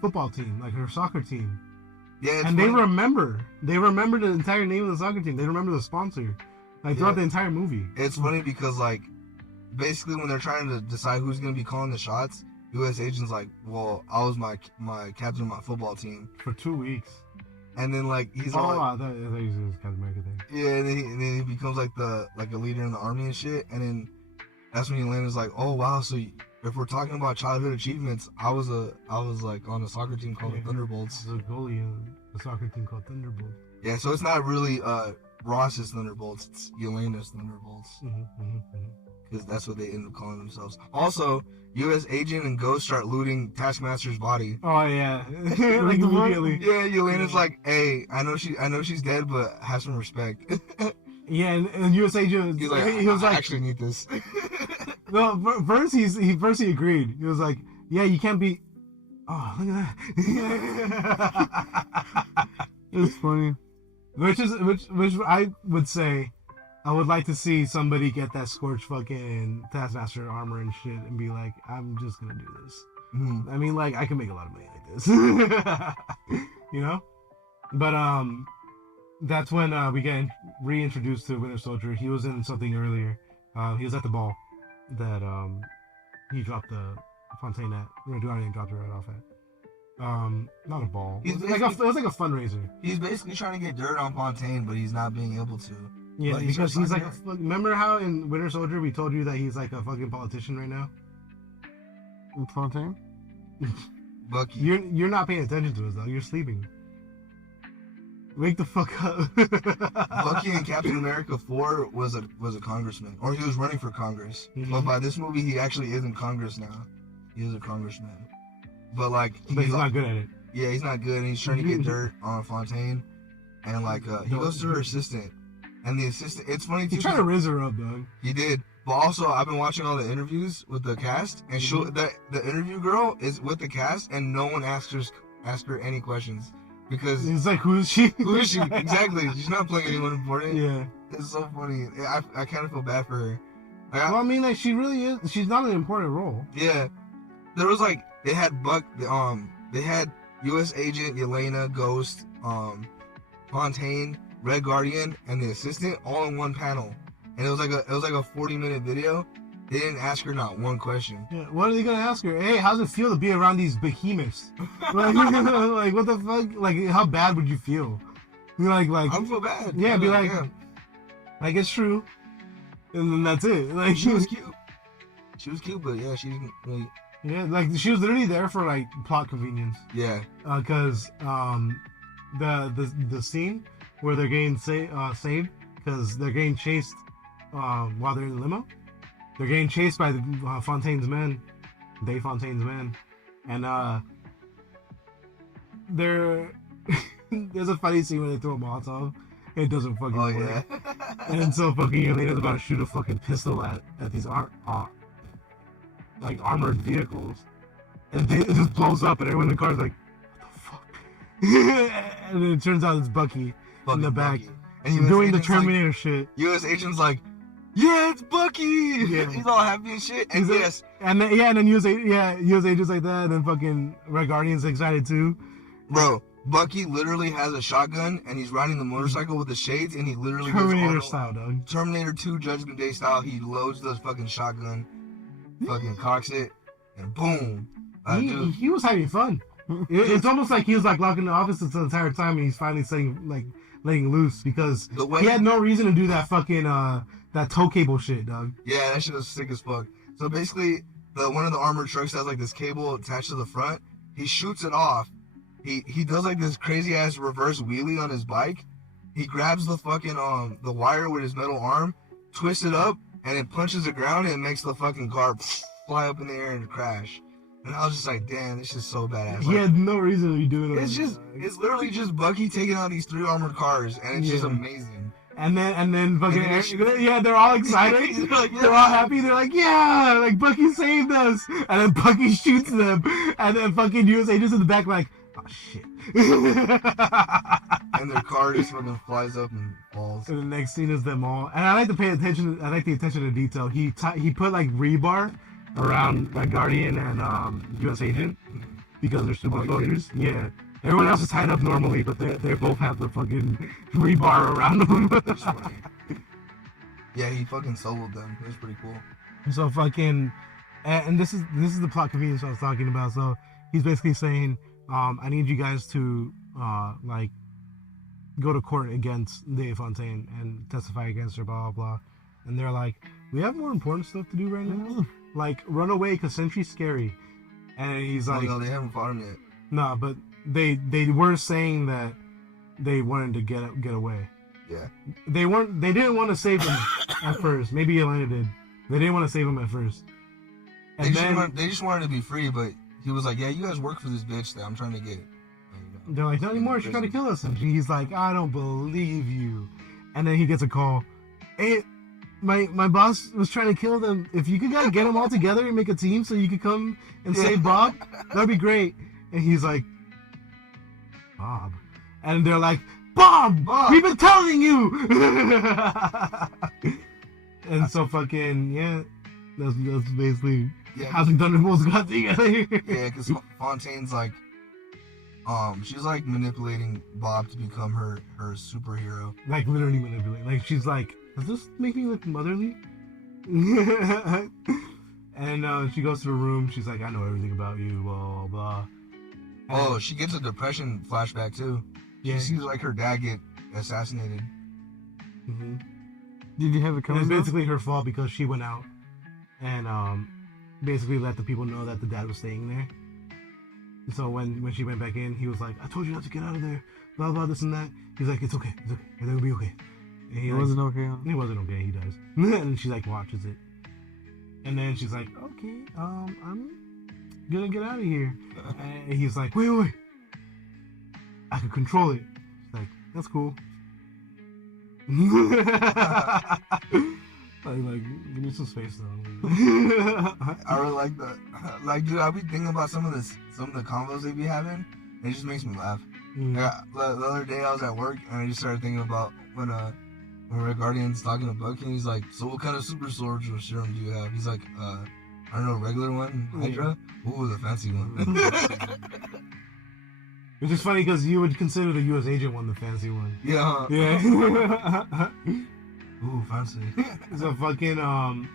football team, like her soccer team. Yeah, it's And funny. they remember the entire name of the soccer team. They remember the sponsor, like throughout the entire movie. It's funny because like basically when they're trying to decide who's gonna be calling the shots, U.S. agent's like, well, I was my captain of my football team, For 2 weeks. and then like he's Oh, all I like, thought it was Captain America thing. yeah, and then he becomes like a leader in the army and shit, and then that's when Elena's like, oh wow, so if we're talking about childhood achievements, I was like on a soccer team called the Thunderbolts. There's a goalie in a soccer team called Thunderbolts. Yeah, so it's not really Ross's Thunderbolts, it's Elena's Thunderbolts, because that's what they end up calling themselves. Also, U.S. agent and Ghost start looting Taskmaster's body. Oh yeah, like What the fuck? immediately. Yeah, Elena's like, hey, I know she's dead, but have some respect. Yeah, and US agent, He's like, he was I like, actually need this. no, first he agreed. He was like, yeah, you can't be. Oh, look at that. It's funny. which I would say, I would like to see somebody get that scorched fucking Taskmaster armor and shit and be like, I'm just gonna do this. Mhm. I mean, like, I can make a lot of money like this. You know? But, that's when, we get reintroduced to Winter Soldier. He was in something earlier. He was at the ball that, he dropped the Fontaine at. Red Guardian dropped it right off at. Not a ball. It was like a fundraiser. He's basically trying to get dirt on Fontaine, but he's not being able to. Yeah, But he's because he's like, fucking- remember how in Winter Soldier we told you that he's like a fucking politician right now? Fontaine? Bucky. You're not paying attention to us though. You're sleeping. Wake the fuck up. Bucky in Captain America 4 was a congressman, or he was running for Congress. Mhm. But by this movie, he actually is in Congress now. He is a congressman. But like, But he's not good at it. Yeah, he's not good, and he's trying to get dirt on Fontaine, and like, he goes to her assistant, and the assistant. It's funny too. He's trying to riz her up, dog. He did, but also I've been watching all the interviews with the cast, and the interview girl is with the cast, and no one asks her any questions because He's like, who is she? who is she exactly? She's not playing anyone important. Yeah. It's so funny. I kind of feel bad for her. Like, Well, I mean, like, she really is. She's not an important role. yeah, there was like they had they had U.S. Agent, Yelena, Ghost, Fontaine, Red Guardian, and the assistant all in one panel. and it was like a 40-minute video. They didn't ask her not one question. Yeah, what are they gonna ask her? Hey, how's it feel to be around these behemoths? Like what the fuck? Like how bad would you feel? Like I feel bad. Yeah, be like, like it's true, and then that's it. Like she was cute. She was cute, but yeah, she didn't really. Yeah, like she was literally there for like plot convenience. Yeah. Cause the scene where they're getting saved because they're getting chased while they're in the limo. They're getting chased by the Fontaine's men, Dave Fontaine's men, and there's a funny scene where they throw a Molotov. It doesn't fucking work. Yeah. And so fucking Elena's about to shoot a fucking pistol at these like armored vehicles, and it just blows up, and everyone in the car is like, "What the fuck?" And then it turns out it's Bucky in the back, and he's doing the Terminator shit. U.S. agent's like, "Yeah, it's Bucky." Yeah. He's all happy and shit. And and then U.S. agents like that, and then fucking Red Guardian's excited too. Bro, Bucky literally has a shotgun, and he's riding the motorcycle with the shades, and he literally Terminator style, dog. Terminator 2 Judgment Day style. He loads the fucking shotgun, fucking cocks it, and boom. He was having fun. It's almost like he was like locked in the office the entire time, and he's finally letting loose because he had no reason to do that fucking that tow cable shit, dog. Yeah, that shit was sick as fuck. So basically, one of the armored trucks has like this cable attached to the front. He shoots it off. He does like this crazy ass reverse wheelie on his bike. He grabs the fucking the wire with his metal arm, twists it up, and it punches the ground and makes the fucking car fly up in the air and crash. And I was just like, damn, this is so badass. He had no reason to be doing it. It's literally just Bucky taking out these 3 armored cars, and it's just amazing. And then fucking they're all excited. They're all happy. They're like, yeah, like Bucky saved us. And then Bucky shoots them, and then fucking US agents in the back like, oh shit. And their car just fucking flies up and falls. And the next scene is them all. And I like to pay attention. I like the attention to detail. He put like rebar around like Guardian and US agent because they're super soldiers. Yeah. Everyone else is tied up normally, but they both have the fucking rebar around them. Yeah, he fucking soloed them. It was pretty cool. So fucking, and this is the plot convenience I was talking about. So he's basically saying, I need you guys to like go to court against Dave Fontaine and testify against her, blah blah blah. And they're like, we have more important stuff to do right now, like run away because Sentry's scary. And he's like, no, they haven't fought him yet. No, but they were saying that they wanted to get away. Yeah. They didn't want to save him at first. Maybe Elena did. They didn't want to save him at first. And they just wanted to be free, but he was like, yeah, you guys work for this bitch that I'm trying to get. They're like, not anymore, she's trying to kill us. And he's like, I don't believe you. And then he gets a call. Hey, my boss was trying to kill them. If you could get them all together and make a team so you could come and save Bob, that'd be great. And he's like, Bob. And they're like, Bob! We've been telling you! And so fucking, yeah, that's basically how the Thunderbolts got together. Yeah, because Fontaine's like, she's like manipulating Bob to become her superhero. Like literally manipulating. Like she's like, does this make me look motherly? And she goes to the room. She's like, I know everything about you, blah, blah. And she gets a depression flashback too. Yeah. She sees like her dad get assassinated. Mm-hmm. Did you have it coming? It's basically her fault because she went out and basically let the people know that the dad was staying there. So when she went back in, he was like, I told you not to get out of there, blah, blah, this and that. He's like, it's okay. Everything will be okay. And he wasn't okay. Huh? It wasn't okay, he does. And she like watches it. And then she's like, okay, I'm gonna get out of here. And he's like, wait. I can control it. She's like, that's cool. like, give me some space though. I really like that. Like, dude, I be thinking about some of the convos they be having. It just makes me laugh. Mm-hmm. The other day I was at work and I just started thinking about when Red Guardian's talking to Bucky and he's like, so what kind of super soldier serum do you have? He's like, I don't know, regular one, Hydra? Ooh, the fancy one. Which is funny because you would consider the U.S. agent one the fancy one. Yeah. Yeah. Ooh, fancy. So fucking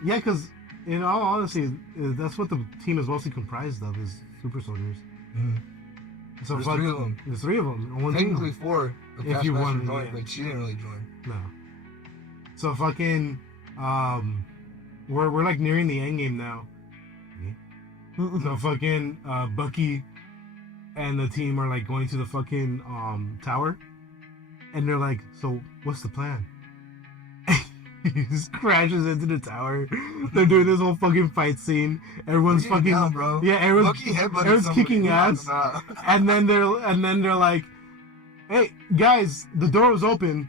yeah, because in all honesty, that's what the team is mostly comprised of is super soldiers. Mm. So There's 3 of them. There's 3 of them. On one Technically team. 4. If If you Taskmaster want, joined, yeah. but she didn't really join. No. So fucking we're like nearing the end game now. So fucking Bucky and the team are like going to the fucking tower, and they're like, so what's the plan? He just crashes into the tower. They're doing this whole fucking fight scene. Everyone's Get fucking down, bro. yeah, everyone's Bucky headbutted everyone's somebody kicking and ass. knocked him out. and then they're like, hey guys, the door was open.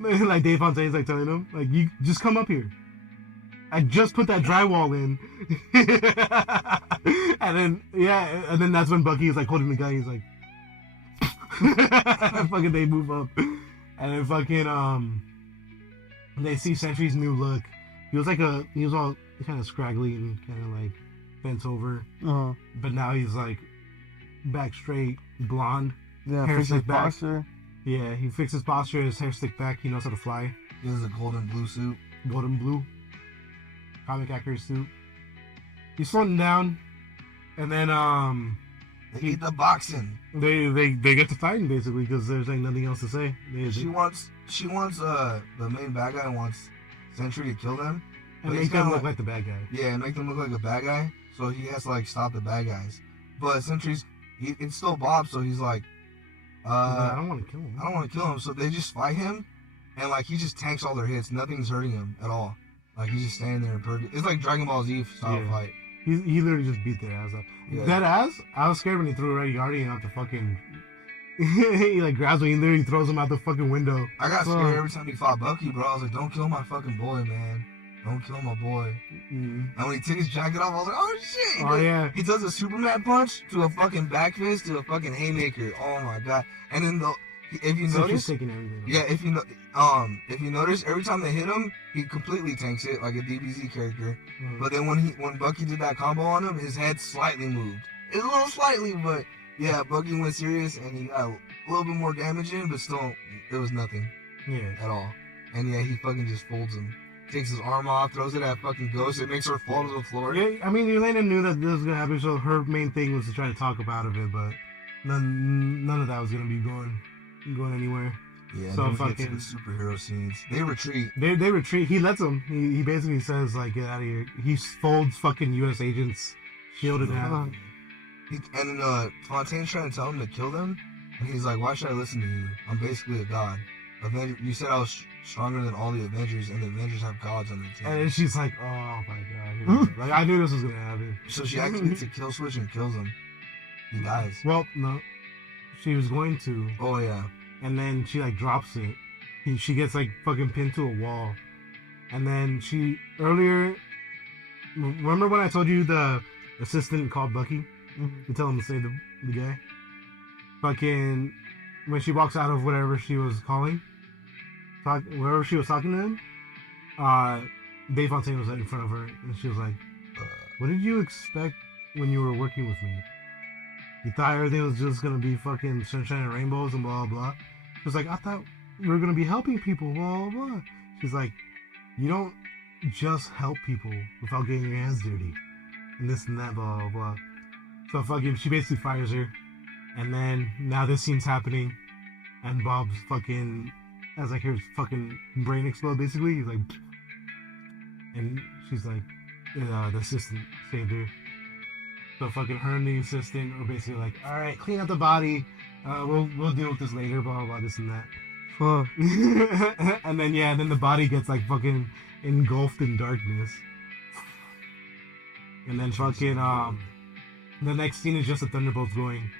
Like Dave Fontaine's like telling them, like, you just come up here. I just put that drywall in. and then that's when Bucky is like holding the gun. He's like, fucking they move up, and then fucking they see Sentry's new look. He was all kind of scraggly and kind of like bent over, but now he's like back straight, blonde. Yeah, hair fix his slicked back. posture. Yeah, he fixed his posture, his hair slicked back. He knows how to fly. He has a golden blue suit. Golden blue, comic accurate suit. He's floating down, and then They get the boxing. they get to fighting basically because there's like nothing else to say. She wants the main bad guy wants Sentry to kill them. and but make he's them kinda look like the bad guy. Yeah, and make them look like a bad guy. So he has to like stop the bad guys. But Sentry's it's still Bob, so he's like, I don't want to kill him. I don't want to kill him. So they just fight him, and like he just tanks all their hits. Nothing's hurting him at all. Like he's just standing there in perfect. It's like Dragon Ball Z style Yeah. fight. He literally just beat their ass up. Yeah. That ass, I was scared when he threw Red Guardian out the fucking. He like grabs him, he literally throws him out the fucking window. I got scared every time he fought Bucky, bro. I was like, don't kill my fucking boy, man. Don't kill my boy. Mm. And when he took his jacket off, I was like, oh shit. Oh yeah. He does a Superman punch to a fucking back fist to a fucking haymaker. Oh my god. And then if you So notice, she's taking everything. yeah, if you notice, every time they hit him, he completely tanks it like a DBZ character. Mm. But then when Bucky did that combo on him, his head slightly moved. It's a little slightly, but yeah, Bucky went serious and he got a little bit more damage in, but still, it was nothing Yeah. at all. And yeah, he fucking just folds him. Takes his arm off, throws it at fucking Ghost. It makes her fall to the floor. Yeah, I mean, Elena knew that this was gonna happen, so her main thing was to try to talk him out of it, but none of that was gonna be going anywhere. Yeah, So so we get to fucking- the superhero scenes. They retreat. They retreat. He lets them. He basically says like, get out of here. He folds fucking U.S. agents, shielded out. And Fontaine's trying to tell him to kill them, and he's like, "Why should I listen to you? I'm basically a god. You said I was stronger than all the Avengers, and the Avengers have gods on their team." And then she's like, oh my god. Here we go. Like I knew this was gonna happen. So she activates a kill switch and kills him. He dies. Well, no, she was going to, Oh yeah. and then she like drops it. She gets like fucking pinned to a wall, and then she earlier. Remember when I told you the assistant called Bucky to tell him to save the guy? Fucking when she walks out of whatever she was calling, wherever she was talking to him, Dave Fontaine was in front of her, and she was like, "What did you expect when you were working with me? You thought everything was just gonna be fucking sunshine and rainbows and blah blah blah." She was like, "I thought we were gonna be helping people, blah blah blah." She's like, "You don't just help people without getting your hands dirty, and this and that, blah blah blah." So fucking, she basically fires her, and then now this scene's happening, and Bob's fucking, as like her fucking brain explode basically. He's like, and she's like, the assistant saved her. So fucking her and the assistant are basically like, all right, clean up the body. We'll deal with this later. Blah blah blah. This and that. Fuck. And then the body gets like fucking engulfed in darkness. And then fucking the next scene is just the Thunderbolts going.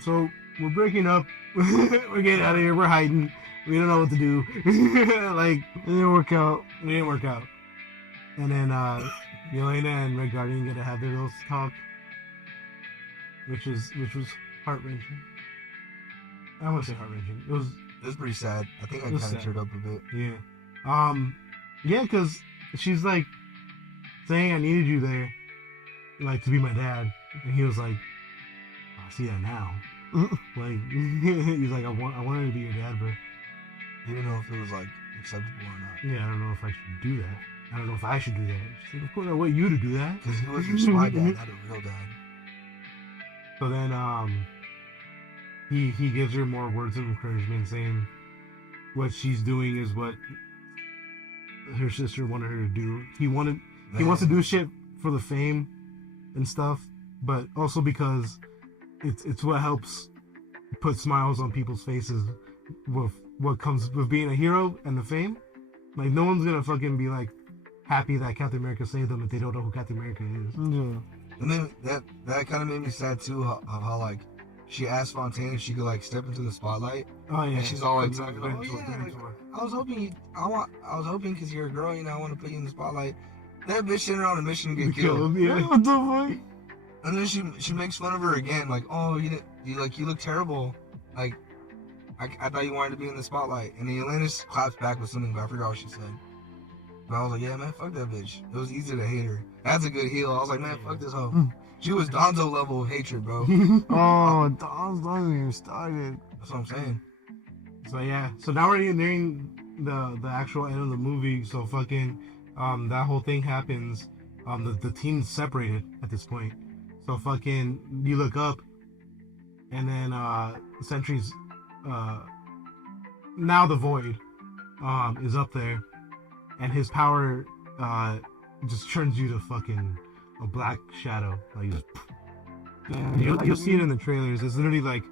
So we're breaking up. We're getting out of here. We're hiding. We don't know what to do. Like It didn't work out. it didn't work out. And then Yelena and Red Guardian get to have their little talk, which was heart wrenching. I won't say heart wrenching. It was pretty sad. I think I It was kind of sad. teared up a bit. yeah. Yeah, because she's like saying I needed you there, like to be my dad, and he was like, I see that now. Like he's like I wanted to be your dad, but You didn't know if it was like acceptable or not. Yeah, I don't know if I should do that. I don't know if I should do that. She's like, of course I want you to do that. Because he was your spy dad, not a real dad. So then, he gives her more words of encouragement, saying what she's doing is what her sister wanted her to do. He wants to do shit for the fame and stuff, but also because it's what helps put smiles on people's faces with what comes with being a hero and the fame. Like, no one's gonna fucking be like happy that Captain America saved them if they don't know who Captain America is. Yeah. And then that kind of made me sad too, how like she asked Fontaine if she could like step into the spotlight. Oh yeah. And she's all like talking Talking about, like, I was hoping because you're a girl, you know, I want to put you in the spotlight. That bitch sitting around a mission to get killed. Yeah. What the fuck? And then she makes fun of her again, like, oh, you look terrible. Like, I thought you wanted to be in the spotlight. And then Elena claps back with something, but I forgot what she said. But I was like, yeah, man, fuck that bitch. It was easy to hate her. That's a good heel. I was like, man, fuck this hoe. She was Donzo level hatred, bro. Oh, Don's not even started. That's what I'm saying. So yeah. So now we're nearing the actual end of the movie. So fucking that whole thing happens. The team's separated at this point. So fucking you look up, and then Sentry's now the Void is up there, and his power just turns you to fucking a black shadow. Like, just, you'll see it in the trailers. It's literally like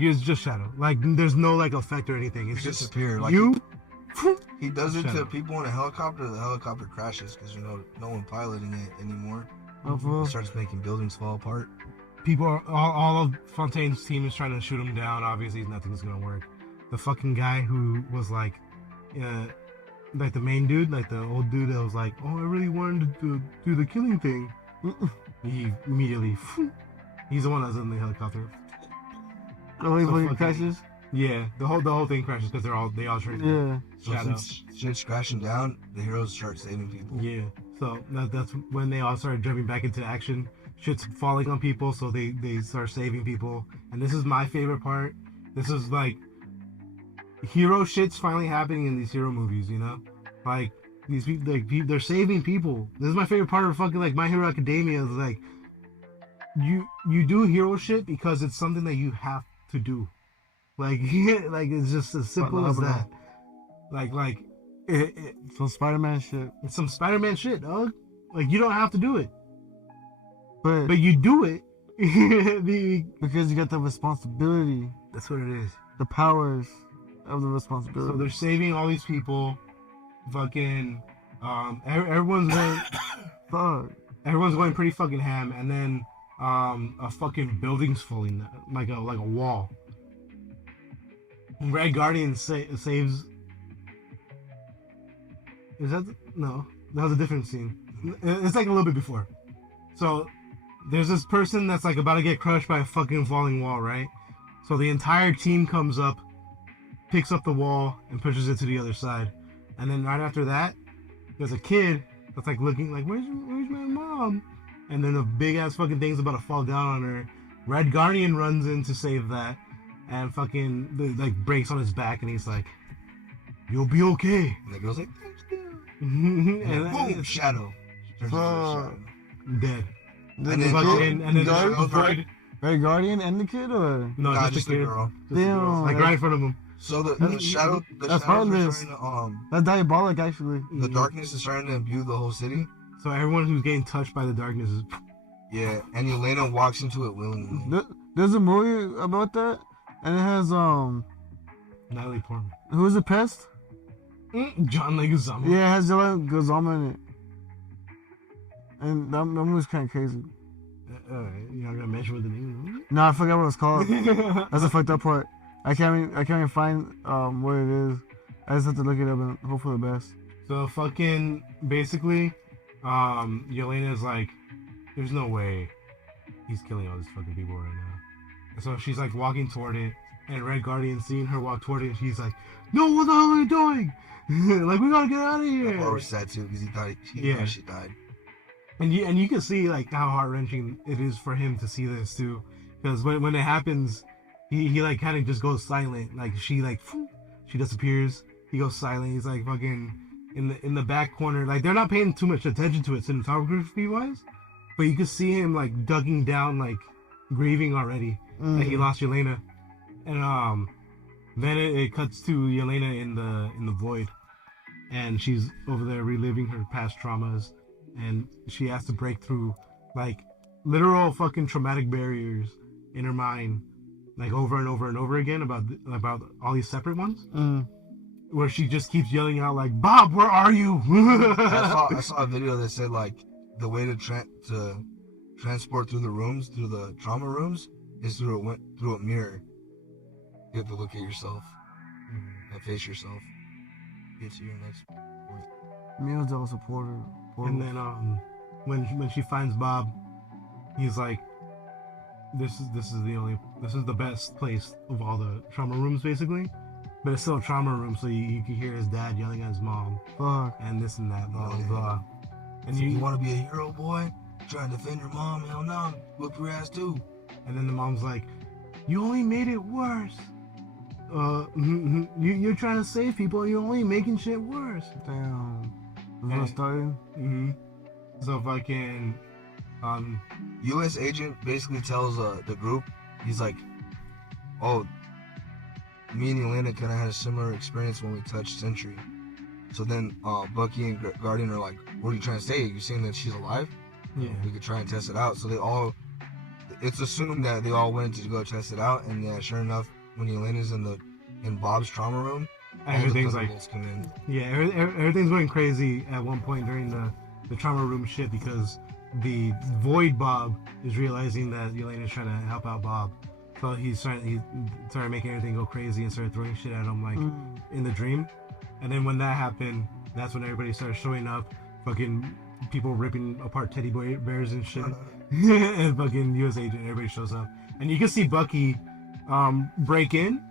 it's just shadow. Like, there's no like effect or anything. It's just disappear. Like you. He does it Shadow. to people in a helicopter. The helicopter crashes because no one piloting it anymore. Oh, It starts making buildings fall apart. People are all of Fontaine's team is trying to shoot him down. Obviously, nothing's gonna work. The fucking guy who was like the main dude, like the old dude that was like, oh, I really wanted to do the killing thing. He immediately, he's the one that's in the helicopter. Oh, he So fucking fucking- crashes? Yeah, the whole thing crashes because they all trying to Yeah. So Shadow. since shit's crashing down, the heroes start saving people. Yeah, so that's when they all started jumping back into action. Shit's falling on people, so they start saving people. And this is my favorite part. This is like hero shit's finally happening in these hero movies, you know? Like these people, like they're saving people. This is my favorite part of fucking like My Hero Academia. Is like you do hero shit because it's something that you have to do. Like like it's just as simple as that. Like Some Spider-Man shit. it's some Spider-Man shit, dog. Like, you don't have to do it, But but you do it. because you got the responsibility, That's what it is. the powers of the So responsibility. they're saving all these people. Fucking, everyone's going, Fuck. everyone's going pretty fucking ham, and then a fucking building's falling, like a wall. Red Guardian saves. Is that no? That was a different scene. It's like a little bit before. So there's this person that's like about to get crushed by a fucking falling wall, right? So the entire team comes up, picks up the wall, and pushes it to the other side. And then right after that, there's a kid that's like looking like, where's my mom? And then the big ass fucking thing's about to fall down on her. Red Guardian runs in to save that, and fucking like breaks on his back, and he's like, "You'll be okay." And the girl's like, thanks, dude. and And then boom, shadow. Turns into a shadow. dead. And then And then Guard- the Void. Red Guardian and the kid, or No, Nah, just just a the kid. girl. Just a girl. Damn, Like that- right in front of him. So the That's- shadow, the that's shadows are heartless. starting to, that's diabolic, actually. the darkness is starting to imbue the whole city. So everyone who's getting touched by the darkness is Yeah, and Elena walks into it willingly. There's a movie about that, and it has Natalie Portman. who's the pest? John Leguizamo. Yeah, it has John Leguizamo in it, and that movie's kind of crazy. Alright, you're not gonna mention what the name No, I forgot what it's called. is. That's the fucked up part. I can't even find what it is. I just have to look it up and hope for the best. So fucking basically, Yelena's like, there's no way he's killing all these fucking people right now. And so she's like walking toward it, and Red Guardian seeing her walk toward it, and she's like, no, what the hell are you doing? Like, we gotta get out of That part here. was sad too because he thought Yeah. thought she died. And you can see like how heart wrenching it is for him to see this too, because when it happens, he like kind of just goes silent. Like she disappears, he goes silent. He's like fucking in the back corner. Like they're not paying too much attention to it cinematography wise, but you can see him like ducking down, like grieving already that he lost Yelena, and then it cuts to Yelena in the void, and she's over there reliving her past traumas, and she has to break through like literal fucking traumatic barriers in her mind, like over and over and over again about all these separate ones, where she just keeps yelling out like, "Bob, where are you?" I saw a video that said like the way to transport through the rooms, through the trauma rooms, is through a mirror. You have to look at yourself and face yourself. Get to your next point. Mirror's also portal. And then when she finds Bob, he's like, this is the best place of all the trauma rooms basically, but it's still a trauma room, so you can hear his dad yelling at his mom, Fuck. and this and that, blah blah blah. And so you want to be a hero, boy? Trying to defend your mom? Hell no, whip your ass too. And then the mom's like, "You only made it worse. You're trying to save people, and you're only making shit worse." Damn. Is that starting? So fucking U.S. agent basically tells the group, he's like, "Oh, me and Yelena kind of had a similar experience when we touched Sentry." So then Bucky and Guardian are like, "What are you trying to say? You saying that she's alive? Yeah. We could try and test it out." So it's assumed that they all went to go test it out, and yeah, sure enough, when Yelena's in Bob's trauma room, everything's like, come in. yeah, everything's going crazy at one point during the trauma room shit, because the Void Bob is realizing that Yelena's trying to help out Bob, so he started making everything go crazy and started throwing shit at him like in the dream. And then when that happened, that's when everybody started showing up, fucking people ripping apart teddy bears and shit. And fucking U.S. agent, everybody shows up, and you can see Bucky break in,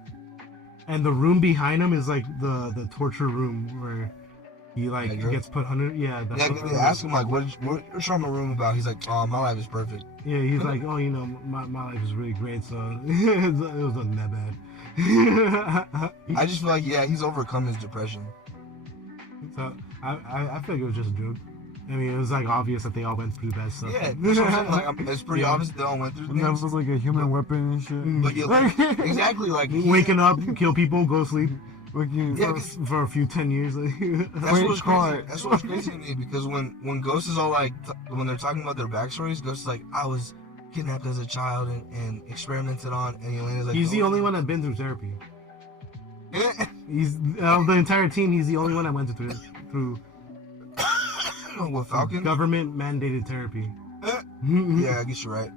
and the room behind him is like the torture room where he like gets put under. Yeah, they ask him like, "What's your trauma room about?" He's like, "Oh, my life is perfect." Yeah, he's like, "Oh, you know, my life is really great, so it wasn't that bad." I just feel like, yeah, he's overcome his depression. So I feel like it was just a joke. I mean, it was like obvious that they all went through that stuff. Yeah, that's what I'm saying. Like, it's pretty obvious that they all went through things. That was like a human weapon and shit. But you like, exactly like waking up, kill people, go to sleep. For a few 10 years. That's what's crazy. That's what's crazy to me, because when Ghost is all like, when they're talking about their backstories, Ghost is like, "I was kidnapped as a child and experimented on," and Yelena's like, he's the only one that's been through therapy. He's of the entire team. He's the only one that went through with Falcon government mandated therapy. Yeah, I guess you're right.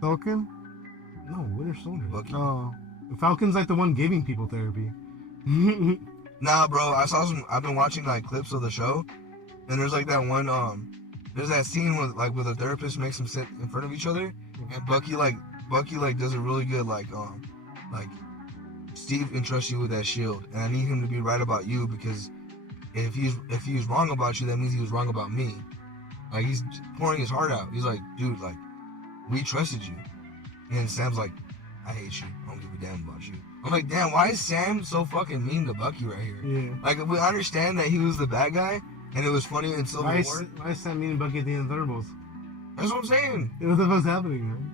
Falcon? No, Winter Soldier. Bucky. Oh. Falcon's like the one giving people therapy. Nah, bro. I've been watching like clips of the show, and there's like that one. There's that scene where the therapist makes them sit in front of each other, and Bucky does a really good like Steve entrusts you with that shield, and I need him to be right about you, because if he's wrong about you, that means he was wrong about me. Like, he's pouring his heart out. He's like, "Dude, like, we trusted you." And Sam's like, "I hate you. I don't give a damn about you." I'm like, damn, why is Sam so fucking mean to Bucky right here? Yeah. Like, we understand that he was the bad guy, and it was funny in Civil War. Why is Sam mean to Bucky at the end of Thunderbolts? That's what I'm saying. What the fuck's happening, man?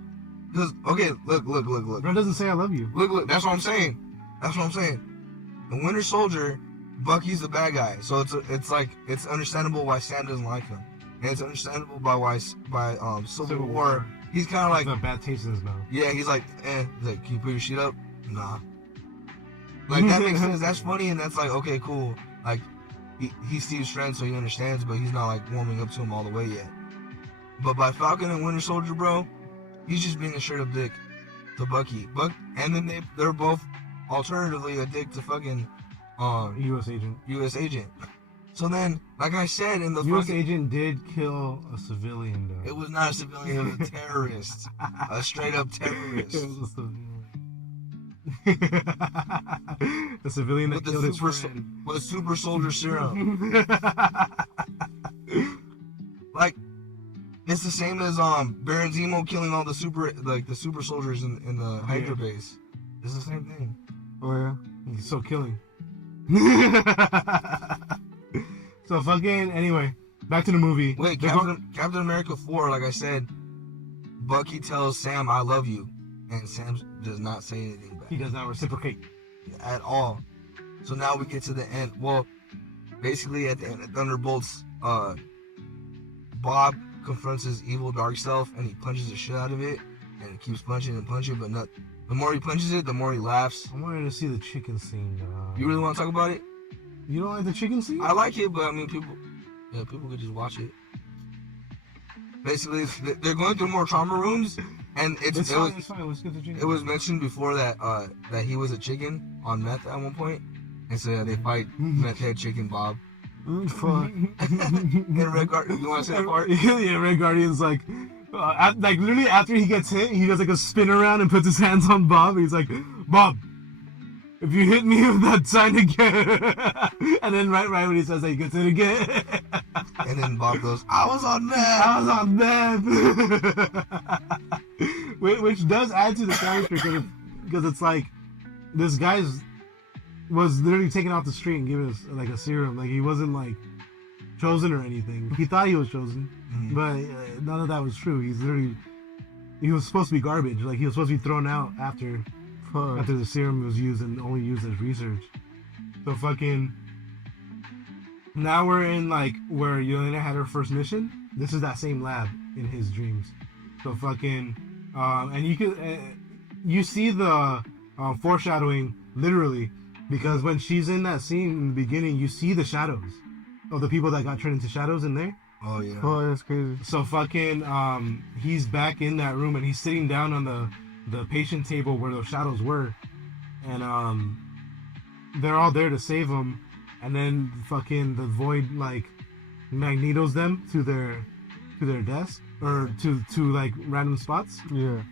Because, okay, look. Bro doesn't say "I love you." Look, that's what I'm saying. The Winter Soldier, Bucky's the bad guy, so it's understandable why Sam doesn't like him, and it's understandable by Civil War. He's kind of like a bad taste in his mouth. Yeah, he's like, He's like, "Can you put your shit up?" Nah. Like, that makes sense. That's funny, and that's like, okay, cool. Like, he's Steve's friend, so he understands, but he's not like warming up to him all the way yet. But by Falcon and Winter Soldier, bro, he's just being a straight up dick to Bucky. And then they're both alternatively a dick to fucking U.S. agent. So then, like I said, in the U.S. agent did kill a civilian, though. It was not a civilian, it was a terrorist. A straight up terrorist. It was a civilian. A civilian that killed his friend. With a super soldier serum. Like, it's the same as Baron Zemo killing all the super soldiers in the Hydra base. It's the same thing. Oh yeah. He's so killing. So fucking anyway, back to the movie. Wait, Captain America 4, like I said, Bucky tells Sam, "I love you," and Sam does not say anything back. He does not reciprocate At all. So now we get to the end. Well, basically at the end of Thunderbolts, Bob confronts his evil dark self and he punches the shit out of it, and he keeps punching and punching, but not. The more he punches it, the more he laughs. I wanted to see the chicken scene. You really want to talk about it? You don't like the chicken scene? I like it, but I mean, people could just watch it. Basically, they're going through more trauma rooms, and it's fine. Let's get the chicken. It was mentioned before that that he was a chicken on meth at one point, and so they fight meth head chicken Bob. Fuck. And Red Guardian, you want to say that part? Yeah, Red Guardian's like literally after he gets hit, he does like a spin around and puts his hands on Bob. He's like, Bob, if you hit me with that sign again, and then right when he says that, he gets it again. And then Bob goes, I was on meth. Which does add to the character because it's like this guy's was literally taken off the street and given us like a serum. Like he wasn't like chosen or anything. He thought he was chosen, but none of that was true. He was supposed to be garbage. Like he was supposed to be thrown out after the serum was used and only used as research. So fucking now we're in like where Yelena had her first mission. This is that same lab in his dreams. So fucking and you see the foreshadowing literally, because when she's in that scene in the beginning, you see the shadows of the people that got turned into shadows in there. Oh yeah. Oh, that's crazy. So fucking he's back in that room and he's sitting down on the patient table where those shadows were, and they're all there to save him, and then fucking the void like magnetos them to their desk or to like random spots. Yeah.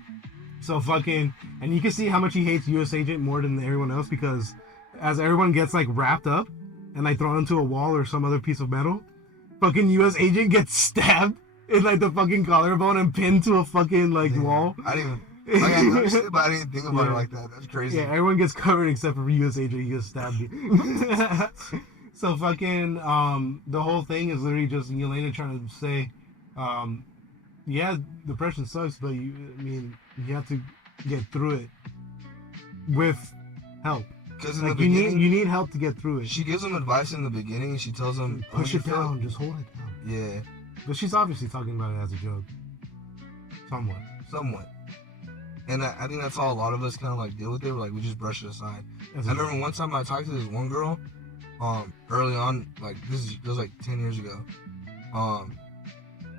So fucking, and you can see how much he hates US Agent more than everyone else, because as everyone gets like wrapped up and like thrown into a wall or some other piece of metal, fucking US Agent gets stabbed in like the fucking collarbone and pinned to a fucking like wall. I didn't even, like, I understand, but I didn't think about it like that. That's crazy. Yeah, everyone gets covered except for US Agent. He gets stabbed. So fucking the whole thing is literally just Yelena trying to say, yeah, depression sucks, but you have to get through it with help. Because like you need help to get through it. She gives him advice in the beginning. She tells him, push it down, just hold it down. Yeah. But she's obviously talking about it as a joke. Somewhat. And I think that's how a lot of us kind of like deal with it. Like we just brush it aside. I remember one time I talked to this one girl, early on, like this was like 10 years ago.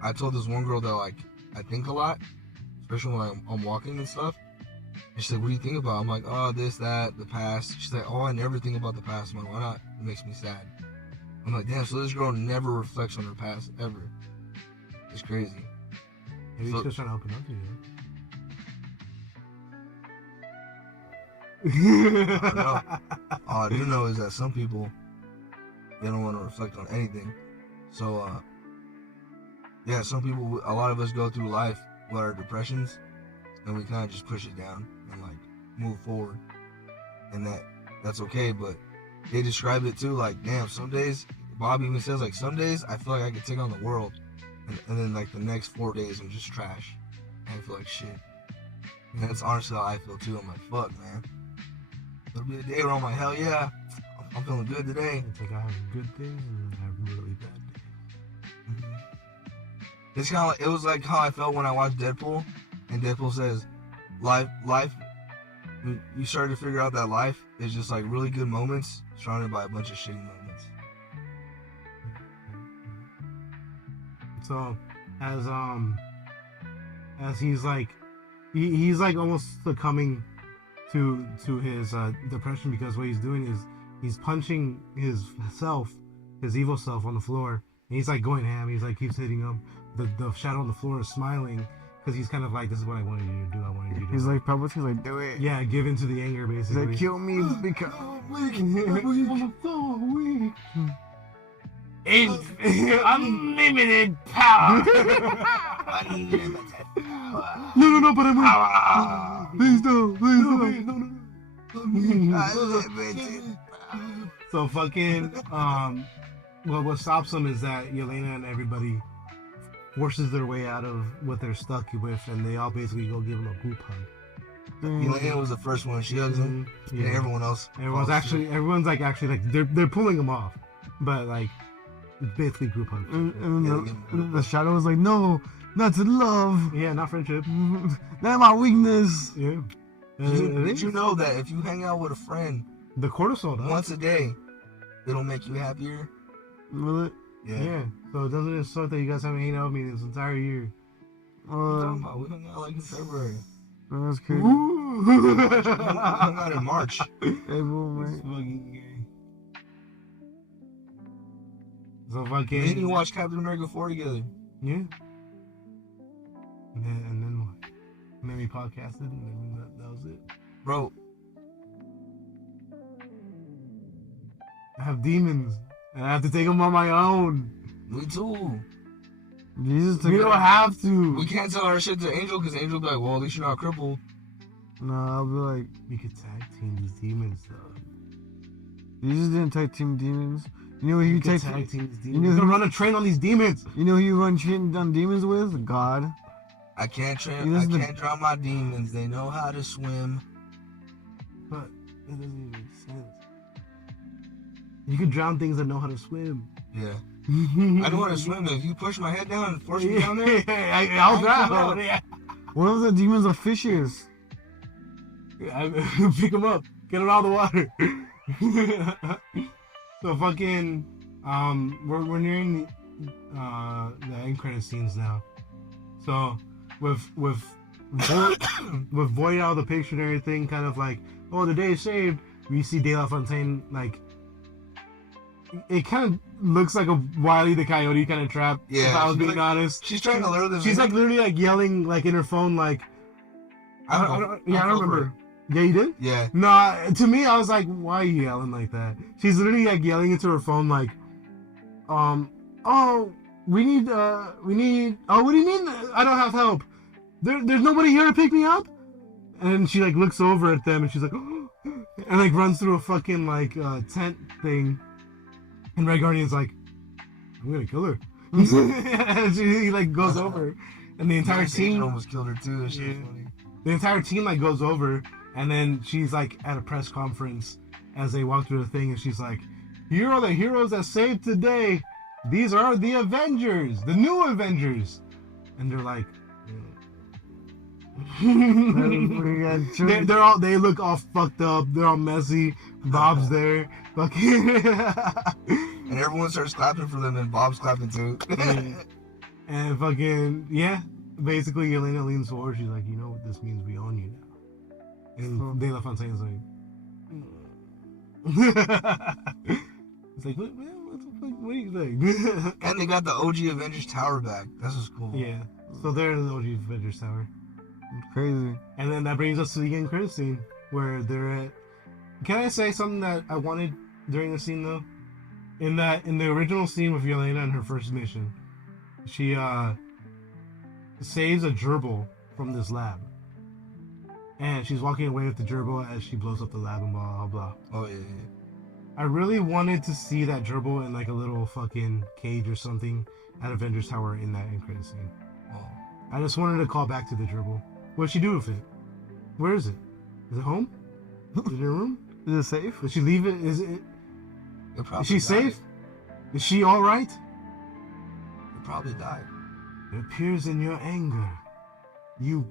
I told this one girl that like I think a lot, especially when I'm walking and stuff. And she said, "What do you think about?" I'm like, "Oh, this, that, the past." She's like, "Oh, I never think about the past." I'm like, "Why not? It makes me sad." I'm like, "Damn!" So this girl never reflects on her past ever. It's crazy. Maybe she's just trying to open up to you. I don't know. All I do know is that some people, they don't want to reflect on anything. So, yeah, some people, a lot of us go through life with our depressions, and we kind of just push it down and like move forward, and that's okay. But they describe it too, like, damn, some days, Bob even says, like, some days I feel like I could take on the world, and then like the next 4 days I'm just trash, and I feel like shit. And that's honestly how I feel too. I'm like, fuck, man. There'll be a day where I'm like, hell yeah, I'm feeling good today. It's like I have good days and I have really bad days. It's kind of like, it was like how I felt when I watched Deadpool, and Deadpool says, life, you start to figure out that life is just like really good moments surrounded by a bunch of shitty moments. So, as he's like almost succumbing to his depression, because what he's doing is he's punching his evil self on the floor, and he's like going ham. He's like keeps hitting him. The shadow on the floor is smiling because he's kind of like, this is what I wanted you to do. He's like Palpatine, like, do it. Yeah, give in to the anger basically. He's like, kill me because I'm so weak. Unlimited power. Unlimited power. No, but I'm weak. Please don't. No. So fucking well, what stops them is that Yelena and everybody forces their way out of what they're stuck with, and they all basically go give him a group hug. Yelena was the first one. She hugs him, Yeah. and everyone else. Everyone's actually they're pulling him off, but like basically group hug. And the shadow was like, no, not to love. Yeah, not friendship. Not my weakness. Yeah. Did you know that if you hang out with a friend the cortisol does. once a day, it'll make you happier? Will it? Yeah. So doesn't it suck that you guys haven't hung out with me this entire year? What are you talking about? We hung out like in February. That's crazy. We hung out in March. April, It's man. fucking gay. So Me fucking and you watched Captain America 4 together. yeah. And then what? And then we podcasted, and then that was it. Bro, I have demons, and I have to take them on my own. me too. Jesus took We don't have to. We can't tell our shit to Angel because Angel be like, well, at least you're not crippled. Nah, I'll be like, We could tag team these demons, though. Jesus didn't tag team demons. You know who We you could tag tag team these you demons. know We're who- gonna run a train on these demons. You know who you run shit on demons with? God. I can't You I listen to- can't drown my demons. They know how to swim. But it doesn't even make sense. You can drown things that know how to swim. Yeah. I know how to swim. If you push my head down and force me down there, I'll drown. Yeah. What if the demons are fishes? Pick them up. Get them out of the water. So fucking, we're nearing the end credit scenes now. So with Void out of the picture and everything, kind of like, oh, the day is saved. We see De La Fontaine, like, it kind of looks like a Wile E. the Coyote kind of trap. Yeah, if I was she's being like- honest. she's trying to lure them. She's in. like literally like yelling like in her phone, like, I don't remember. Yeah, you did? Yeah. Nah, to me, I was like, why are you yelling like that? She's literally like yelling into her phone, like, oh, we need, oh, what do you mean? I don't have help. There's nobody here to pick me up? And then she like looks over at them and she's like, and like runs through a fucking like tent thing. And Red Guardian's like, I'm gonna kill her. And she like goes over, and the entire Nice, team Angel almost killed her too. That shit was Yeah. funny. the entire team like goes over, and then she's like at a press conference as they walk through the thing, and she's like, "Here are the heroes that saved today. These are the Avengers, the new Avengers." And they're like, they look all fucked up. They're all messy. Bob's there, fucking, And everyone starts clapping for them, and Bob's clapping too. and fucking yeah. Basically, Yelena leans forward. She's like, "You know what this means? We own you now." And De La Fontaine's like, it's like, what the fuck? What do you think? And they got the OG Avengers Tower back. That's what's cool. Yeah. So they're in the OG Avengers Tower. Crazy. And then that brings us to the end credit scene where they're at. Can I say something that I wanted during the scene though? In the original scene with Yelena and her first mission, she saves a gerbil from this lab. And she's walking away with the gerbil as she blows up the lab and blah blah blah. Oh yeah. I really wanted to see that gerbil in like a little fucking cage or something at Avengers Tower in that end credit scene. Oh. I just wanted to call back to the gerbil. What'd she do with it? Where is it? Is it home? Is it in her room? Is it safe? Did she leave it? Is she Died. safe? Is she all right? It probably died. It appears in your anger. You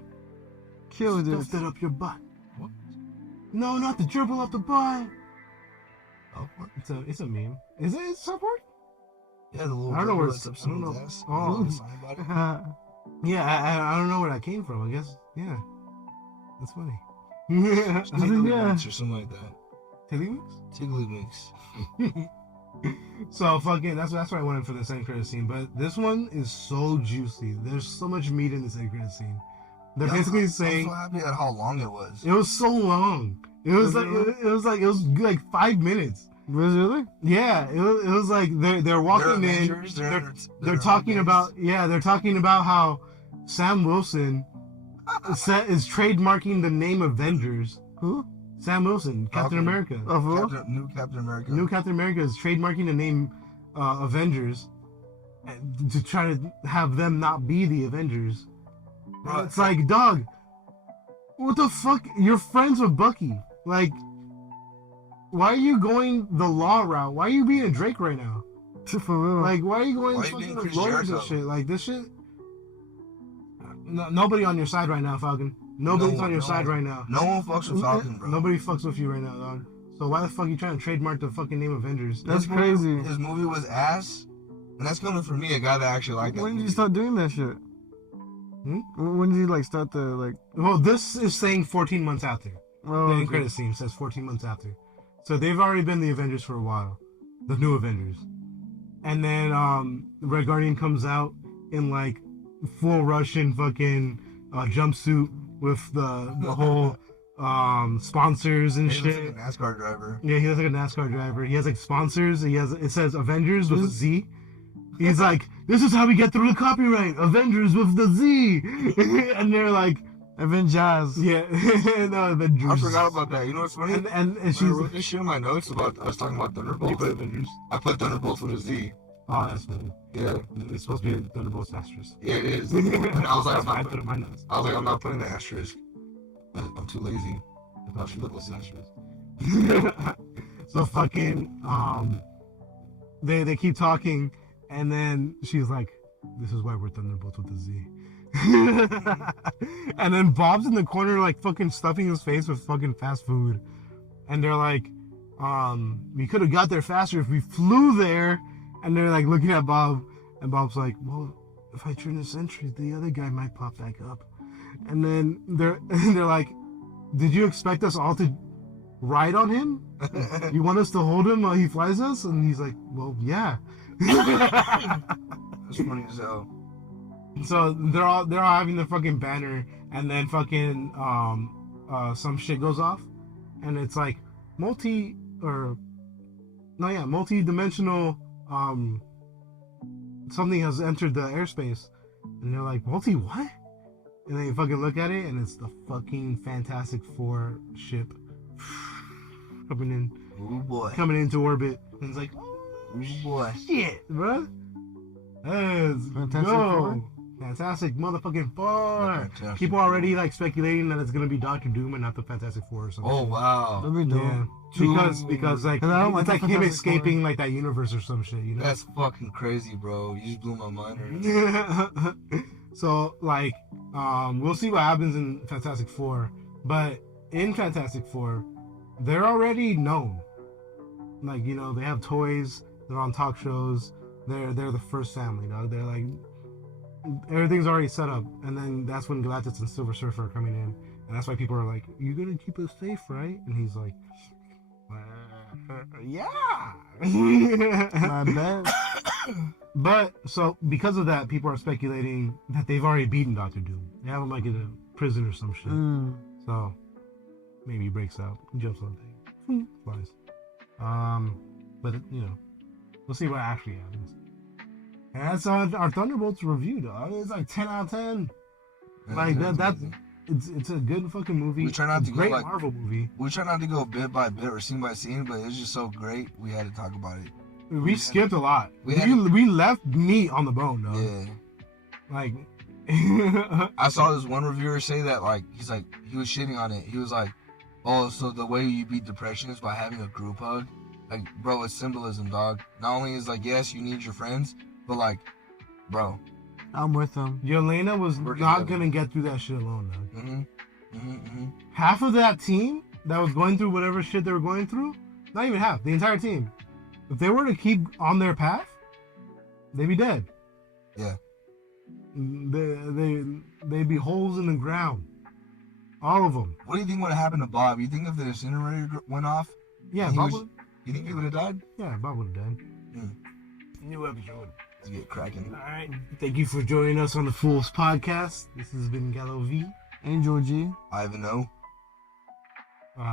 Killed it. stuffed it up your butt. What? No, not the gerbil up the butt. Oh, what? It's a meme. Is it? It's South Park? Yeah, the little. I don't know where that's it's- up I don't someone's know. ass. Oh. Is there a sign about it? Yeah, I don't know where that came from. I guess. Yeah. That's funny. Tiddlywinks or something like that. Tiddlywinks? Tiddlywinks. So fucking that's what I wanted for this end credit scene, but this one is so juicy. There's so much meat in this end credit scene. They're basically I'm saying so happy at how long it was. it was so long. It was like 5 minutes. Was it really? Yeah, it was like they're walking They're in. Avengers, They're talking about how Sam Wilson is trademarking the name Avengers. Who? Sam Wilson, Captain America. Oh, for real? New Captain America. New Captain America is trademarking the name Avengers to try to have them not be the Avengers. Bro, It's like, dog, what the fuck? You're friends with Bucky. Like, why are you going the law route? Why are you being a Drake right now? For real. Like, why are you going Why are you being fucking with Chris lawyers and Jericho? shit? Like, this shit. Nobody on your side right now, Falcon. Nobody's on your side right now. No one fucks with Falcon, bro. Nobody fucks with you right now, dog. So why the fuck you trying to trademark the fucking name Avengers? That's crazy. His movie was ass, and that's coming from me, a guy that actually liked that When did movie. you start doing that shit? When did you like start the like? Well, this is saying 14 months after. Oh, The end okay. credit scene says 14 months after. So they've already been the Avengers for a while. The new Avengers. And then Red Guardian comes out in like full Russian fucking jumpsuit with the whole sponsors and He looks shit. like a NASCAR driver. Yeah, he looks like a NASCAR driver. He has like sponsors. It says Avengers with a Z. He's like, this is how we get through the copyright. Avengers with the Z. And they're like, Avengers. yeah, no, Avengers. I forgot about that. You know what's funny? And When I she's wrote this shit in my notes about us talking about Thunderbolts. You put Avengers. I put Thunderbolts with a Z. Oh, that's funny. Yeah, It's supposed to be Thunderbolts asterisk. yeah, it is. I was like, I put it in my notes. I'm not putting the asterisk. I'm too lazy. I thought she put the asterisk. So fucking they keep talking, and then she's like, "This is why we're Thunderbolts with a Z." And then Bob's in the corner like fucking stuffing his face with fucking fast food, and they're like, "We could have got there faster if we flew there." And they're like looking at Bob, and Bob's like, "Well, if I turn this entry, the other guy might pop back up." And then they're like, "Did you expect us all to ride on him? You want us to hold him while he flies us?" And he's like, "Well, yeah." That's funny as hell. So they're all having the fucking banner, and then fucking some shit goes off, and it's like multi-dimensional something has entered the airspace, and they're like, multi what? And they fucking look at it, and it's the fucking Fantastic Four ship Oh boy. coming into orbit, and it's like, Oh boy. shit, bro. Let's Fantastic go. Four? Fantastic motherfucking Four. Fantastic People Four. already like speculating that it's gonna be Doctor Doom and not the Fantastic Four or something. Oh wow. That'd be dope. yeah. Doom. Because like 'Cause I don't like it's like the him Fantastic escaping like that universe or some shit, you know. That's fucking crazy, bro. You just blew my mind right now. So like we'll see what happens in Fantastic Four, but in Fantastic Four, they're already known. Like, you know, they have toys, they're on talk shows, they're the first family, dog. They're like, everything's already set up, and then that's when Galactus and Silver Surfer are coming in, and that's why people are like, "You're gonna keep us safe, right?" And he's like, "Yeah." My bad. But so because of that, people are speculating that they've already beaten Doctor Doom. They have him like in a prison or some shit. So maybe he breaks out, jumps on things, flies. But you know, we'll see what actually happens. And that's our Thunderbolts review, dog. It's like 10 out of 10. Like that's it's a good fucking movie. We try not It's to a go great like- Marvel movie. We try not to go bit by bit or scene by scene, but it's just so great. We had to talk about it. We skipped a lot. we had- We left meat on the bone, dog. Yeah. Like I saw this one reviewer say that, like, he's like, he was shitting on it. He was like, oh, so the way you beat depression is by having a group hug? Like, bro, it's symbolism, dog. Not only is, like, yes, you need your friends, but, like, bro. I'm with them. Yelena was We're not together. gonna get through that shit alone, dog. Mm-hmm. Half of that team that was going through whatever shit they were going through, not even half, the entire team, if they were to keep on their path, they'd be dead. Yeah. They'd be holes in the ground. All of them. What do you think would have happened to Bob? You think if the incinerator went off, Yeah, He Bob was- would, you think he would have died? yeah, Bob would have died. Hmm. New episode. To get cracking. Alright. Thank you for joining us on the Fools Podcast. This has been Gallo V. Angel G. Ivanhoe, Oh,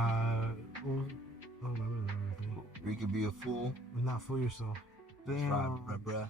my God. you could be a fool. Not fool yourself. Damn. Bruh.